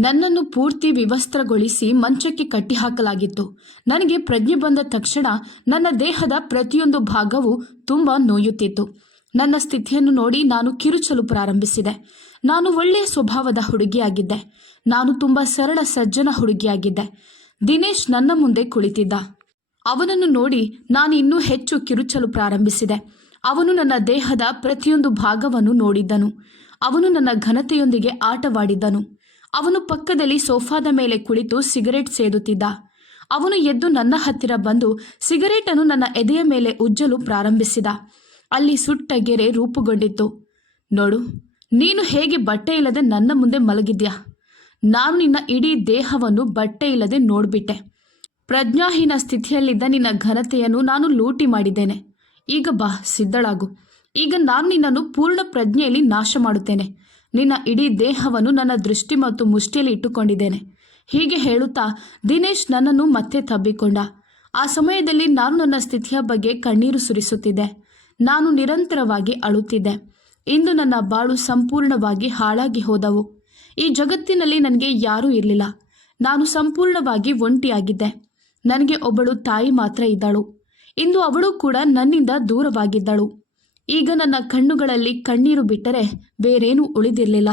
ನನ್ನನ್ನು ಪೂರ್ತಿ ವಿವಸ್ತ್ರಗೊಳಿಸಿ ಮಂಚಕ್ಕೆ ಕಟ್ಟಿಹಾಕಲಾಗಿತ್ತು. ನನಗೆ ಪ್ರಜ್ಞೆ ಬಂದ ತಕ್ಷಣ ನನ್ನ ದೇಹದ ಪ್ರತಿಯೊಂದು ಭಾಗವು ತುಂಬ ನೋಯುತ್ತಿತ್ತು. ನನ್ನ ಸ್ಥಿತಿಯನ್ನು ನೋಡಿ ನಾನು ಕಿರುಚಲು ಪ್ರಾರಂಭಿಸಿದೆ. ನಾನು ಒಳ್ಳೆಯ ಸ್ವಭಾವದ ಹುಡುಗಿಯಾಗಿದ್ದೆ. ನಾನು ತುಂಬ ಸರಳ, ಸಜ್ಜನ ಹುಡುಗಿಯಾಗಿದ್ದೆ. ದಿನೇಶ್ ನನ್ನ ಮುಂದೆ ಕುಳಿತಿದ್ದ. ಅವನನ್ನು ನೋಡಿ ನಾನು ಇನ್ನೂ ಹೆಚ್ಚು ಕಿರುಚಲು ಪ್ರಾರಂಭಿಸಿದೆ. ಅವನು ನನ್ನ ದೇಹದ ಪ್ರತಿಯೊಂದು ಭಾಗವನ್ನು ನೋಡಿದ್ದನು. ಅವನು ನನ್ನ ಘನತೆಯೊಂದಿಗೆ ಆಟವಾಡಿದ್ದನು. ಅವನು ಪಕ್ಕದಲ್ಲಿ ಸೋಫಾದ ಮೇಲೆ ಕುಳಿತು ಸಿಗರೆಟ್ ಸೇದುತ್ತಿದ್ದ. ಅವನು ಎದ್ದು ನನ್ನ ಹತ್ತಿರ ಬಂದು ಸಿಗರೇಟನ್ನು ನನ್ನ ಎದೆಯ ಮೇಲೆ ಉಜ್ಜಲು ಪ್ರಾರಂಭಿಸಿದ. ಅಲ್ಲಿ ಸುಟ್ಟ ಗೆರೆ ರೂಪುಗೊಂಡಿತ್ತು. ನೋಡು, ನೀನು ಹೇಗೆ ಬಟ್ಟೆ ಇಲ್ಲದೆ ನನ್ನ ಮುಂದೆ ಮಲಗಿದ್ಯಾ? ನಾನು ನಿನ್ನ ಇಡೀ ದೇಹವನ್ನು ಬಟ್ಟೆ ಇಲ್ಲದೆ ನೋಡ್ಬಿಟ್ಟೆ. ಪ್ರಜ್ಞಾಹೀನ ಸ್ಥಿತಿಯಲ್ಲಿದ್ದ ನಿನ್ನ ಘನತೆಯನ್ನು ನಾನು ಲೂಟಿ ಮಾಡಿದ್ದೇನೆ. ಈಗ ಬಾ, ಸಿದ್ಧಳಾಗು. ಈಗ ನಾನು ನಿನ್ನನ್ನು ಪೂರ್ಣ ಪ್ರಜ್ಞೆಯಲ್ಲಿ ನಾಶ ಮಾಡುತ್ತೇನೆ ನಿನ್ನ ಇಡೀ ದೇಹವನ್ನು ನನ್ನ ದೃಷ್ಟಿ ಮತ್ತು ಮುಷ್ಟಿಯಲ್ಲಿ ಇಟ್ಟುಕೊಂಡಿದ್ದೇನೆ. ಹೀಗೆ ಹೇಳುತ್ತಾ ದಿನೇಶ್ ನನ್ನನ್ನು ಮತ್ತೆ ತಬ್ಬಿಕೊಂಡ. ಆ ಸಮಯದಲ್ಲಿ ನಾನು ನನ್ನ ಸ್ಥಿತಿಯ ಬಗ್ಗೆ ಕಣ್ಣೀರು ಸುರಿಸುತ್ತಿದ್ದೆ. ನಾನು ನಿರಂತರವಾಗಿ ಅಳುತ್ತಿದ್ದೆ. ಇಂದು ನನ್ನ ಬಾಳು ಸಂಪೂರ್ಣವಾಗಿ ಹಾಳಾಗಿ ಹೋದವು. ಈ ಜಗತ್ತಿನಲ್ಲಿ ನನಗೆ ಯಾರೂ ಇರಲಿಲ್ಲ. ನಾನು ಸಂಪೂರ್ಣವಾಗಿ ಒಂಟಿಯಾಗಿದ್ದೆ. ನನಗೆ ಒಬ್ಬಳು ತಾಯಿ ಮಾತ್ರ ಇದ್ದಳು. ಇಂದು ಅವಳು ಕೂಡ ನನ್ನಿಂದ ದೂರವಾಗಿದ್ದಳು. ಈಗ ನನ್ನ ಕಣ್ಣುಗಳಲ್ಲಿ ಕಣ್ಣೀರು ಬಿಟ್ಟರೆ ಬೇರೇನೂ ಉಳಿದಿರಲಿಲ್ಲ.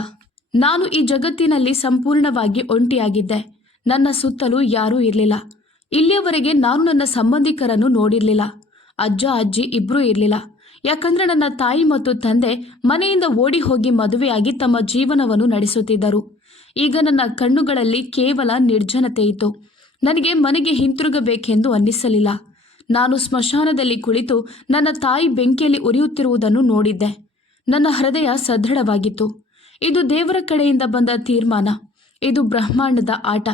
ನಾನು ಈ ಜಗತ್ತಿನಲ್ಲಿ ಸಂಪೂರ್ಣವಾಗಿ ಒಂಟಿಯಾಗಿದ್ದೆ. ನನ್ನ ಸುತ್ತಲೂ ಯಾರೂ ಇರಲಿಲ್ಲ. ಇಲ್ಲಿಯವರೆಗೆ ನಾನು ನನ್ನ ಸಂಬಂಧಿಕರನ್ನು ನೋಡಿರಲಿಲ್ಲ. ಅಜ್ಜ, ಅಜ್ಜಿ ಇಬ್ಬರೂ ಇರಲಿಲ್ಲ. ಯಾಕಂದ್ರೆ ನನ್ನ ತಾಯಿ ಮತ್ತು ತಂದೆ ಮನೆಯಿಂದ ಓಡಿ ಹೋಗಿ ಮದುವೆಯಾಗಿ ತಮ್ಮ ಜೀವನವನ್ನು ನಡೆಸುತ್ತಿದ್ದರು. ಈಗ ನನ್ನ ಕಣ್ಣುಗಳಲ್ಲಿ ಕೇವಲ ನಿರ್ಜನತೆ ಇತ್ತು ನನಗೆ ಮನೆಗೆ ಹಿಂತಿರುಗಬೇಕೆಂದು ಅನ್ನಿಸಲಿಲ್ಲ. ನಾನು ಸ್ಮಶಾನದಲ್ಲಿ ಕುಳಿತು ನನ್ನ ತಾಯಿ ಬೆಂಕಿಯಲ್ಲಿ ಉರಿಯುತ್ತಿರುವುದನ್ನು ನೋಡಿದ್ದೆ. ನನ್ನ ಹೃದಯ ಸದೃಢವಾಗಿತ್ತು. ಇದು ದೇವರ ಕಡೆಯಿಂದ ಬಂದ ತೀರ್ಮಾನ. ಇದು ಬ್ರಹ್ಮಾಂಡದ ಆಟ.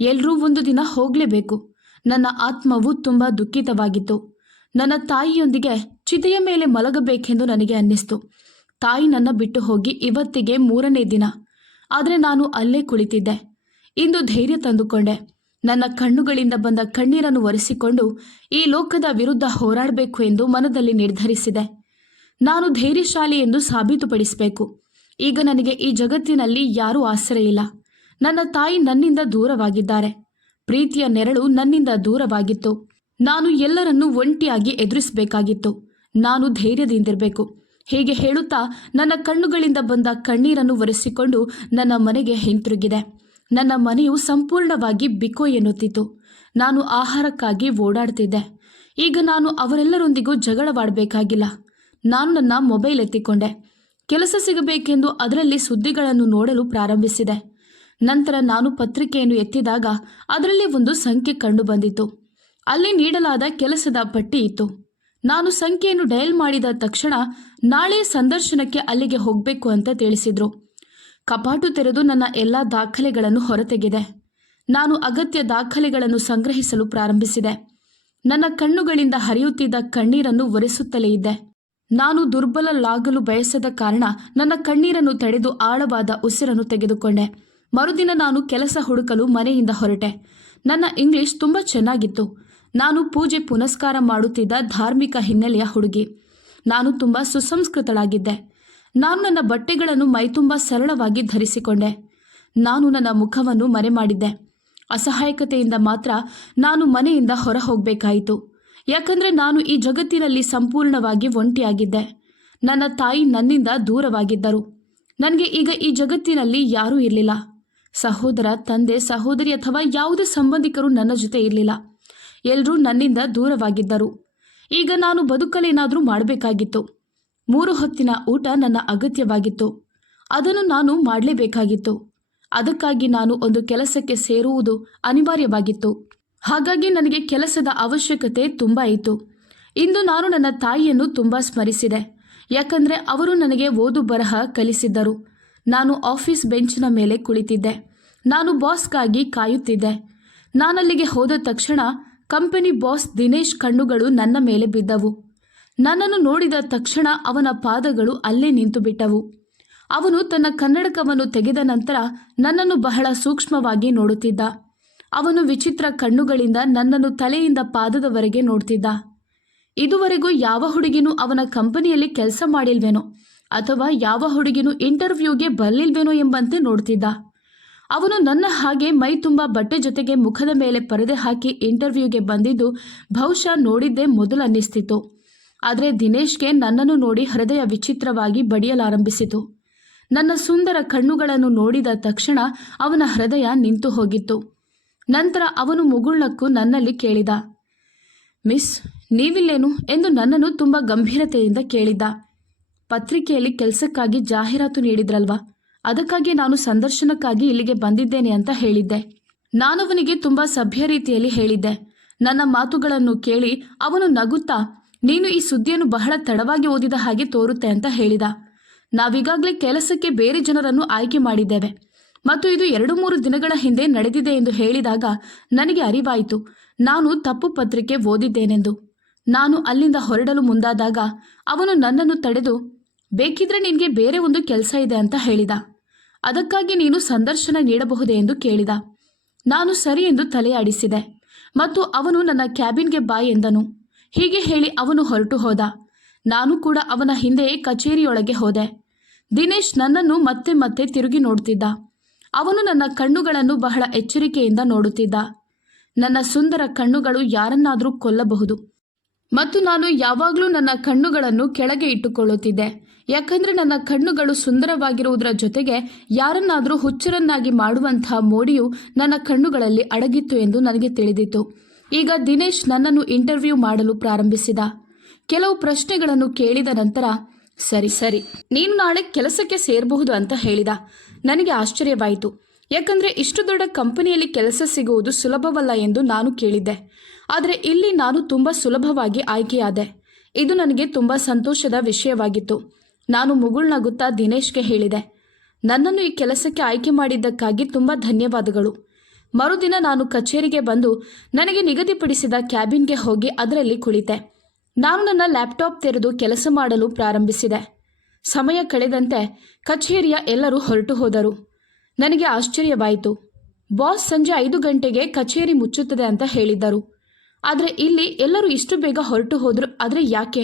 ಎಲ್ಲರೂ ಒಂದು ದಿನ ಹೋಗಲೇಬೇಕು. ನನ್ನ ಆತ್ಮವು ತುಂಬ ದುಃಖಿತವಾಗಿತ್ತು. ನನ್ನ ತಾಯಿಯೊಂದಿಗೆ ಚಿತೆಯ ಮೇಲೆ ಮಲಗಬೇಕೆಂದು ನನಗೆ ಅನ್ನಿಸ್ತು. ತಾಯಿ ನನ್ನ ಬಿಟ್ಟು ಹೋಗಿ ಇವತ್ತಿಗೆ ಮೂರನೇ ದಿನ. ಆದರೆ ನಾನು ಅಲ್ಲೇ ಕುಳಿತಿದ್ದೆ. ಇಂದು ಧೈರ್ಯ ತಂದುಕೊಂಡೆ. ನನ್ನ ಕಣ್ಣುಗಳಿಂದ ಬಂದ ಕಣ್ಣೀರನ್ನು ಒರೆಸಿಕೊಂಡು ಈ ಲೋಕದ ವಿರುದ್ಧ ಹೋರಾಡಬೇಕು ಎಂದು ಮನದಲ್ಲಿ ನಿರ್ಧರಿಸಿದೆ. ನಾನು ಧೈರ್ಯಶಾಲಿ ಎಂದು ಸಾಬೀತುಪಡಿಸಬೇಕು. ಈಗ ನನಗೆ ಈ ಜಗತ್ತಿನಲ್ಲಿ ಯಾರೂ ಆಸರೆ ಇಲ್ಲ. ನನ್ನ ತಾಯಿ ನನ್ನಿಂದ ದೂರವಾಗಿದ್ದಾರೆ. ಪ್ರೀತಿಯ ನೆರಳು ನನ್ನಿಂದ ದೂರವಾಗಿತ್ತು. ನಾನು ಎಲ್ಲರನ್ನೂ ಒಂಟಿಯಾಗಿ ಎದುರಿಸಬೇಕಾಗಿತ್ತು. ನಾನು ಧೈರ್ಯದಿಂದಿರಬೇಕು. ಹೀಗೆ ಹೇಳುತ್ತಾ ನನ್ನ ಕಣ್ಣುಗಳಿಂದ ಬಂದ ಕಣ್ಣೀರನ್ನು ಒರೆಸಿಕೊಂಡು ನನ್ನ ಮನೆಗೆ ಹಿಂತಿರುಗಿದೆ. ನನ್ನ ಮನೆಯು ಸಂಪೂರ್ಣವಾಗಿ ಬಿಕೋ ಎನ್ನುತ್ತಿತ್ತು ನಾನು ಆಹಾರಕ್ಕಾಗಿ ಓಡಾಡ್ತಿದ್ದೆ. ಈಗ ನಾನು ಅವರೆಲ್ಲರೊಂದಿಗೂ ಜಗಳವಾಡಬೇಕಾಗಿಲ್ಲ. ನಾನು ನನ್ನ ಮೊಬೈಲ್ ಎತ್ತಿಕೊಂಡೆ. ಕೆಲಸ ಸಿಗಬೇಕೆಂದು ಅದರಲ್ಲಿ ಸುದ್ದಿಗಳನ್ನು ನೋಡಲು ಪ್ರಾರಂಭಿಸಿದೆ. ನಂತರ ನಾನು ಪತ್ರಿಕೆಯನ್ನು ಎತ್ತಿದಾಗ ಅದರಲ್ಲಿ ಒಂದು ಸಂಖ್ಯೆ ಕಂಡುಬಂದಿತು. ಅಲ್ಲಿ ನೀಡಲಾದ ಕೆಲಸದ ಪಟ್ಟಿ ಇತ್ತು. ನಾನು ಸಂಖ್ಯೆಯನ್ನು ಡಯಲ್ ಮಾಡಿದ ತಕ್ಷಣ ನಾಳೆ ಸಂದರ್ಶನಕ್ಕೆ ಅಲ್ಲಿಗೆ ಹೋಗಬೇಕು ಅಂತ ತಿಳಿಸಿದ್ರು. ಕಪಾಟು ತೆರೆದು ನನ್ನ ಎಲ್ಲ ದಾಖಲೆಗಳನ್ನು ಹೊರತೆಗೆದೆ. ನಾನು ಅಗತ್ಯ ದಾಖಲೆಗಳನ್ನು ಸಂಗ್ರಹಿಸಲು ಪ್ರಾರಂಭಿಸಿದೆ. ನನ್ನ ಕಣ್ಣುಗಳಿಂದ ಹರಿಯುತ್ತಿದ್ದ ಕಣ್ಣೀರನ್ನು ಒರೆಸುತ್ತಲೇ ಇದ್ದೆ. ನಾನು ದುರ್ಬಲಲಾಗಲು ಬಯಸದ ಕಾರಣ ನನ್ನ ಕಣ್ಣೀರನ್ನು ತಡೆದು ಆಳವಾದ ಉಸಿರನ್ನು ತೆಗೆದುಕೊಂಡೆ. ಮರುದಿನ ನಾನು ಕೆಲಸ ಹುಡುಕಲು ಮನೆಯಿಂದ ಹೊರಟೆ. ನನ್ನ ಇಂಗ್ಲಿಷ್ ತುಂಬ ಚೆನ್ನಾಗಿತ್ತು. ನಾನು ಪೂಜೆ ಪುನಸ್ಕಾರ ಮಾಡುತ್ತಿದ್ದ ಧಾರ್ಮಿಕ ಹಿನ್ನೆಲೆಯ ಹುಡುಗಿ. ನಾನು ತುಂಬ ಸುಸಂಸ್ಕೃತಳಾಗಿದ್ದೆ. ನಾನು ನನ್ನ ಬಟ್ಟೆಗಳನ್ನು ಮೈತುಂಬ ಸರಳವಾಗಿ ಧರಿಸಿಕೊಂಡೆ. ನಾನು ನನ್ನ ಮುಖವನ್ನು ಮರೆ ಮಾಡಿದ್ದೆ ಅಸಹಾಯಕತೆಯಿಂದ ಮಾತ್ರ ನಾನು ಮನೆಯಿಂದ ಹೊರ ಹೋಗಬೇಕಾಯಿತು ಯಾಕಂದರೆ ನಾನು ಈ ಜಗತ್ತಿನಲ್ಲಿ ಸಂಪೂರ್ಣವಾಗಿ ಒಂಟಿಯಾಗಿದ್ದೆ. ನನ್ನ ತಾಯಿ ನನ್ನಿಂದ ದೂರವಾಗಿದ್ದರು. ನನಗೆ ಈಗ ಈ ಜಗತ್ತಿನಲ್ಲಿ ಯಾರೂ ಇರಲಿಲ್ಲ. ಸಹೋದರ, ತಂದೆ, ಸಹೋದರಿ ಅಥವಾ ಯಾವುದೇ ಸಂಬಂಧಿಕರು ನನ್ನ ಜೊತೆ ಇರಲಿಲ್ಲ. ಎಲ್ಲರೂ ನನ್ನಿಂದ ದೂರವಾಗಿದ್ದರು. ಈಗ ನಾನು ಬದುಕಲೇನಾದರೂ ಮಾಡಬೇಕಾಗಿತ್ತು. ಮೂರು ಹೊತ್ತಿನ ಊಟ ನನ್ನ ಅಗತ್ಯವಾಗಿತ್ತು. ಅದನ್ನು ನಾನು ಮಾಡಲೇಬೇಕಾಗಿತ್ತು. ಅದಕ್ಕಾಗಿ ನಾನು ಒಂದು ಕೆಲಸಕ್ಕೆ ಸೇರುವುದು ಅನಿವಾರ್ಯವಾಗಿತ್ತು. ಹಾಗಾಗಿ ನನಗೆ ಕೆಲಸದ ಅವಶ್ಯಕತೆ ತುಂಬ ಇತ್ತು. ಇಂದು ನಾನು ನನ್ನ ತಾಯಿಯನ್ನು ತುಂಬ ಸ್ಮರಿಸಿದೆ. ಯಾಕಂದರೆ ಅವರು ನನಗೆ ಓದು ಬರಹ ಕಲಿಸಿದ್ದರು. ನಾನು ಆಫೀಸ್ ಬೆಂಚಿನ ಮೇಲೆ ಕುಳಿತಿದ್ದೆ. ನಾನು ಬಾಸ್ಗಾಗಿ ಕಾಯುತ್ತಿದ್ದೆ. ನಾನಲ್ಲಿಗೆ ಹೋದ ತಕ್ಷಣ ಕಂಪನಿ ಬಾಸ್ ದಿನೇಶ್ ಕಣ್ಣುಗಳು ನನ್ನ ಮೇಲೆ ಬಿದ್ದವು. ನನ್ನನ್ನು ನೋಡಿದ ತಕ್ಷಣ ಅವನ ಪಾದಗಳು ಅಲ್ಲೇ ನಿಂತು ಬಿಟ್ಟವು ಅವನು ತನ್ನ ಕನ್ನಡಕವನ್ನು ತೆಗೆದ ನಂತರ ನನ್ನನ್ನು ಬಹಳ ಸೂಕ್ಷ್ಮವಾಗಿ ನೋಡುತ್ತಿದ್ದ. ಅವನು ವಿಚಿತ್ರ ಕಣ್ಣುಗಳಿಂದ ನನ್ನನ್ನು ತಲೆಯಿಂದ ಪಾದದವರೆಗೆ ನೋಡ್ತಿದ್ದ. ಇದುವರೆಗೂ ಯಾವ ಹುಡುಗಿನೂ ಅವನ ಕಂಪನಿಯಲ್ಲಿ ಕೆಲಸ ಮಾಡಿಲ್ವೇನೋ ಅಥವಾ ಯಾವ ಹುಡುಗಿನೂ ಇಂಟರ್ವ್ಯೂಗೆ ಬರಲಿಲ್ವೇನೋ ಎಂಬಂತೆ ನೋಡ್ತಿದ್ದ. ಅವನು ನನ್ನ ಹಾಗೆ ಮೈ ತುಂಬ ಬಟ್ಟೆ ಜೊತೆಗೆ ಮುಖದ ಮೇಲೆ ಪರದೆ ಹಾಕಿ ಇಂಟರ್ವ್ಯೂಗೆ ಬಂದಿದ್ದು ಬಹುಶಃ ನೋಡಿದ್ದೇ ಮೊದಲು ಅನ್ನಿಸ್ತಿತ್ತು ಆದರೆ ದಿನೇಶ್ಗೆ ನನ್ನನ್ನು ನೋಡಿ ಹೃದಯ ವಿಚಿತ್ರವಾಗಿ ಬಡಿಯಲಾರಂಭಿಸಿತು. ನನ್ನ ಸುಂದರ ಕಣ್ಣುಗಳನ್ನು ನೋಡಿದ ತಕ್ಷಣ ಅವನ ಹೃದಯ ನಿಂತು ಹೋಗಿತ್ತು. ನಂತರ ಅವನು ಮುಗುಳ್ನಕ್ಕೂ ನನ್ನಲ್ಲಿ ಕೇಳಿದ, ಮಿಸ್, ನೀವಿಲ್ಲೇನು? ಎಂದು ನನ್ನನ್ನು ತುಂಬ ಗಂಭೀರತೆಯಿಂದ ಕೇಳಿದ್ದ. ಪತ್ರಿಕೆಯಲ್ಲಿ ಕೆಲಸಕ್ಕಾಗಿ ಜಾಹೀರಾತು ನೀಡಿದ್ರಲ್ವಾ? ಅದಕ್ಕಾಗಿ ನಾನು ಸಂದರ್ಶನಕ್ಕಾಗಿ ಇಲ್ಲಿಗೆ ಬಂದಿದ್ದೇನೆ ಅಂತ ಹೇಳಿದ್ದೆ. ನಾನವನಿಗೆ ತುಂಬ ಸಭ್ಯ ರೀತಿಯಲ್ಲಿ ಹೇಳಿದ್ದೆ. ನನ್ನ ಮಾತುಗಳನ್ನು ಕೇಳಿ ಅವನು ನಗುತ್ತಾ ನೀನು ಈ ಸುದ್ದಿಯನ್ನು ಬಹಳ ತಡವಾಗಿ ಓದಿದ ಹಾಗೆ ತೋರುತ್ತೆ ಅಂತ ಹೇಳಿದ. ನಾವೀಗಾಗಲೇ ಕೆಲಸಕ್ಕೆ ಬೇರೆ ಜನರನ್ನು ಆಯ್ಕೆ ಮಾಡಿದ್ದೇವೆ. ಮತ್ತು ಇದು ಎರಡು ಮೂರು ದಿನಗಳ ಹಿಂದೆ ನಡೆದಿದೆ ಎಂದು ಹೇಳಿದಾಗ ನನಗೆ ಅರಿವಾಯಿತು. ನಾನು ತಪ್ಪು ಪತ್ರಿಕೆ ಓದಿದ್ದೇನೆಂದು. ನಾನು ಅಲ್ಲಿಂದ ಹೊರಡಲು ಮುಂದಾದಾಗ ಅವನು ನನ್ನನ್ನು ತಡೆದು, ಬೇಕಿದ್ರೆ ನಿನಗೆ ಬೇರೆ ಒಂದು ಕೆಲಸ ಇದೆ ಅಂತ ಹೇಳಿದ. ಅದಕ್ಕಾಗಿ ನೀನು ಸಂದರ್ಶನ ನೀಡಬಹುದೇ ಎಂದು ಕೇಳಿದ. ನಾನು ಸರಿ ಎಂದು ತಲೆಯಾಡಿಸಿದೆ. ಮತ್ತು ಅವನು ನನ್ನ ಕ್ಯಾಬಿನ್ಗೆ ಬಾಯ್ ಎಂದನು. ಹೀಗೆ ಹೇಳಿ ಅವನು ಹೊರಟು ಹೋದ. ನಾನು ಕೂಡ ಅವನ ಹಿಂದೆಯೇ ಕಚೇರಿಯೊಳಗೆ ಹೋದೆ. ದಿನೇಶ್ ನನ್ನನ್ನು ಮತ್ತೆ ಮತ್ತೆ ತಿರುಗಿ ನೋಡ್ತಿದ್ದ. ಅವನು ನನ್ನ ಕಣ್ಣುಗಳನ್ನು ಬಹಳ ಎಚ್ಚರಿಕೆಯಿಂದ ನೋಡುತ್ತಿದ್ದ. ನನ್ನ ಸುಂದರ ಕಣ್ಣುಗಳು ಯಾರನ್ನಾದರೂ ಕೊಲ್ಲಬಹುದು. ಮತ್ತು ನಾನು ಯಾವಾಗಲೂ ನನ್ನ ಕಣ್ಣುಗಳನ್ನು ಕೆಳಗೆ ಇಟ್ಟುಕೊಳ್ಳುತ್ತಿದ್ದೆ. ಯಾಕಂದ್ರೆ ನನ್ನ ಕಣ್ಣುಗಳು ಸುಂದರವಾಗಿರುವುದರ ಜೊತೆಗೆ ಯಾರನ್ನಾದರೂ ಹುಚ್ಚರನ್ನಾಗಿ ಮಾಡುವಂತಹ ಮೋಡಿಯು ನನ್ನ ಕಣ್ಣುಗಳಲ್ಲಿ ಅಡಗಿತ್ತು ಎಂದು ನನಗೆ ತಿಳಿದಿತ್ತು. ಈಗ ದಿನೇಶ್ ನನ್ನನ್ನು ಇಂಟರ್ವ್ಯೂ ಮಾಡಲು ಪ್ರಾರಂಭಿಸಿದ. ಕೆಲವು ಪ್ರಶ್ನೆಗಳನ್ನು ಕೇಳಿದ ನಂತರ, ಸರಿ ಸರಿ, ನೀನು ನಾಳೆ ಕೆಲಸಕ್ಕೆ ಸೇರಬಹುದು ಅಂತ ಹೇಳಿದ. ನನಗೆ ಆಶ್ಚರ್ಯವಾಯಿತು. ಯಾಕಂದ್ರೆ ಇಷ್ಟು ದೊಡ್ಡ ಕಂಪನಿಯಲ್ಲಿ ಕೆಲಸ ಸಿಗುವುದು ಸುಲಭವಲ್ಲ ಎಂದು ನಾನು ಕೇಳಿದ್ದೆ. ಆದರೆ ಇಲ್ಲಿ ನಾನು ತುಂಬ ಸುಲಭವಾಗಿ ಆಯ್ಕೆಯಾದೆ. ಇದು ನನಗೆ ತುಂಬ ಸಂತೋಷದ ವಿಷಯವಾಗಿತ್ತು. ನಾನು ಮುಗುಳ್ನಗುತ್ತಾ ದಿನೇಶ್ಗೆ ಹೇಳಿದೆ, ನನ್ನನ್ನು ಈ ಕೆಲಸಕ್ಕೆ ಆಯ್ಕೆ ಮಾಡಿದ್ದಕ್ಕಾಗಿ ತುಂಬ ಧನ್ಯವಾದಗಳು. ಮರುದಿನ ನಾನು ಕಚೇರಿಗೆ ಬಂದು ನನಗೆ ನಿಗದಿಪಡಿಸಿದ ಕ್ಯಾಬಿನ್ಗೆ ಹೋಗಿ ಅದರಲ್ಲಿ ಕುಳಿತೆ. ನಾನು ನನ್ನ ಲ್ಯಾಪ್ಟಾಪ್ ತೆರೆದು ಕೆಲಸ ಮಾಡಲು ಪ್ರಾರಂಭಿಸಿದೆ. ಸಮಯ ಕಳೆದಂತೆ ಕಚೇರಿಯ ಎಲ್ಲರೂ ಹೊರಟು ಹೋದರು. ನನಗೆ ಆಶ್ಚರ್ಯವಾಯಿತು. ಬಾಸ್ ಸಂಜೆ ಐದು ಗಂಟೆಗೆ ಕಚೇರಿ ಮುಚ್ಚುತ್ತದೆ ಅಂತ ಹೇಳಿದ್ದರು. ಆದರೆ ಇಲ್ಲಿ ಎಲ್ಲರೂ ಇಷ್ಟು ಬೇಗ ಹೊರಟು ಹೋದರು ಆದರೆ ಯಾಕೆ?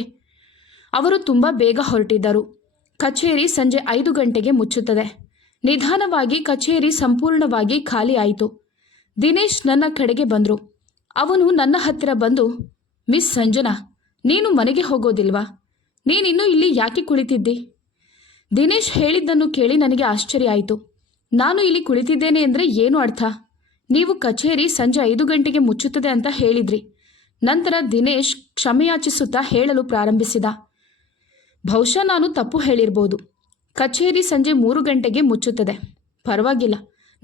ಅವರು ತುಂಬ ಬೇಗ ಹೊರಟಿದ್ದರು. ಕಚೇರಿ ಸಂಜೆ ಐದು ಗಂಟೆಗೆ ಮುಚ್ಚುತ್ತದೆ. ನಿಧಾನವಾಗಿ ಕಚೇರಿ ಸಂಪೂರ್ಣವಾಗಿ ಖಾಲಿ ಆಯಿತು. ದಿನೇಶ್ ನನ್ನ ಕಡೆಗೆ ಬಂದರು. ಅವನು ನನ್ನ ಹತ್ತಿರ ಬಂದು, ಮಿಸ್ ಸಂಜನಾ, ನೀನು ಮನೆಗೆ ಹೋಗೋದಿಲ್ವಾ? ನೀನಿನ್ನೂ ಇಲ್ಲಿ ಯಾಕೆ ಕುಳಿತಿದ್ದಿ? ದಿನೇಶ್ ಹೇಳಿದ್ದನ್ನು ಕೇಳಿ ನನಗೆ ಆಶ್ಚರ್ಯ ಆಯಿತು. ನಾನು ಇಲ್ಲಿ ಕುಳಿತಿದ್ದೇನೆ ಅಂದರೆ ಏನು ಅರ್ಥ? ನೀವು ಕಚೇರಿ ಸಂಜೆ ಐದು ಗಂಟೆಗೆ ಮುಚ್ಚುತ್ತದೆ ಅಂತ ಹೇಳಿದ್ರಿ. ನಂತರ ದಿನೇಶ್ ಕ್ಷಮೆಯಾಚಿಸುತ್ತಾ ಹೇಳಲು ಪ್ರಾರಂಭಿಸಿದ. ಬಹುಶಃ ನಾನು ತಪ್ಪು ಹೇಳಿರ್ಬೋದು. ಕಚೇರಿ ಸಂಜೆ ಮೂರು ಗಂಟೆಗೆ ಮುಚ್ಚುತ್ತದೆ. ಪರವಾಗಿಲ್ಲ.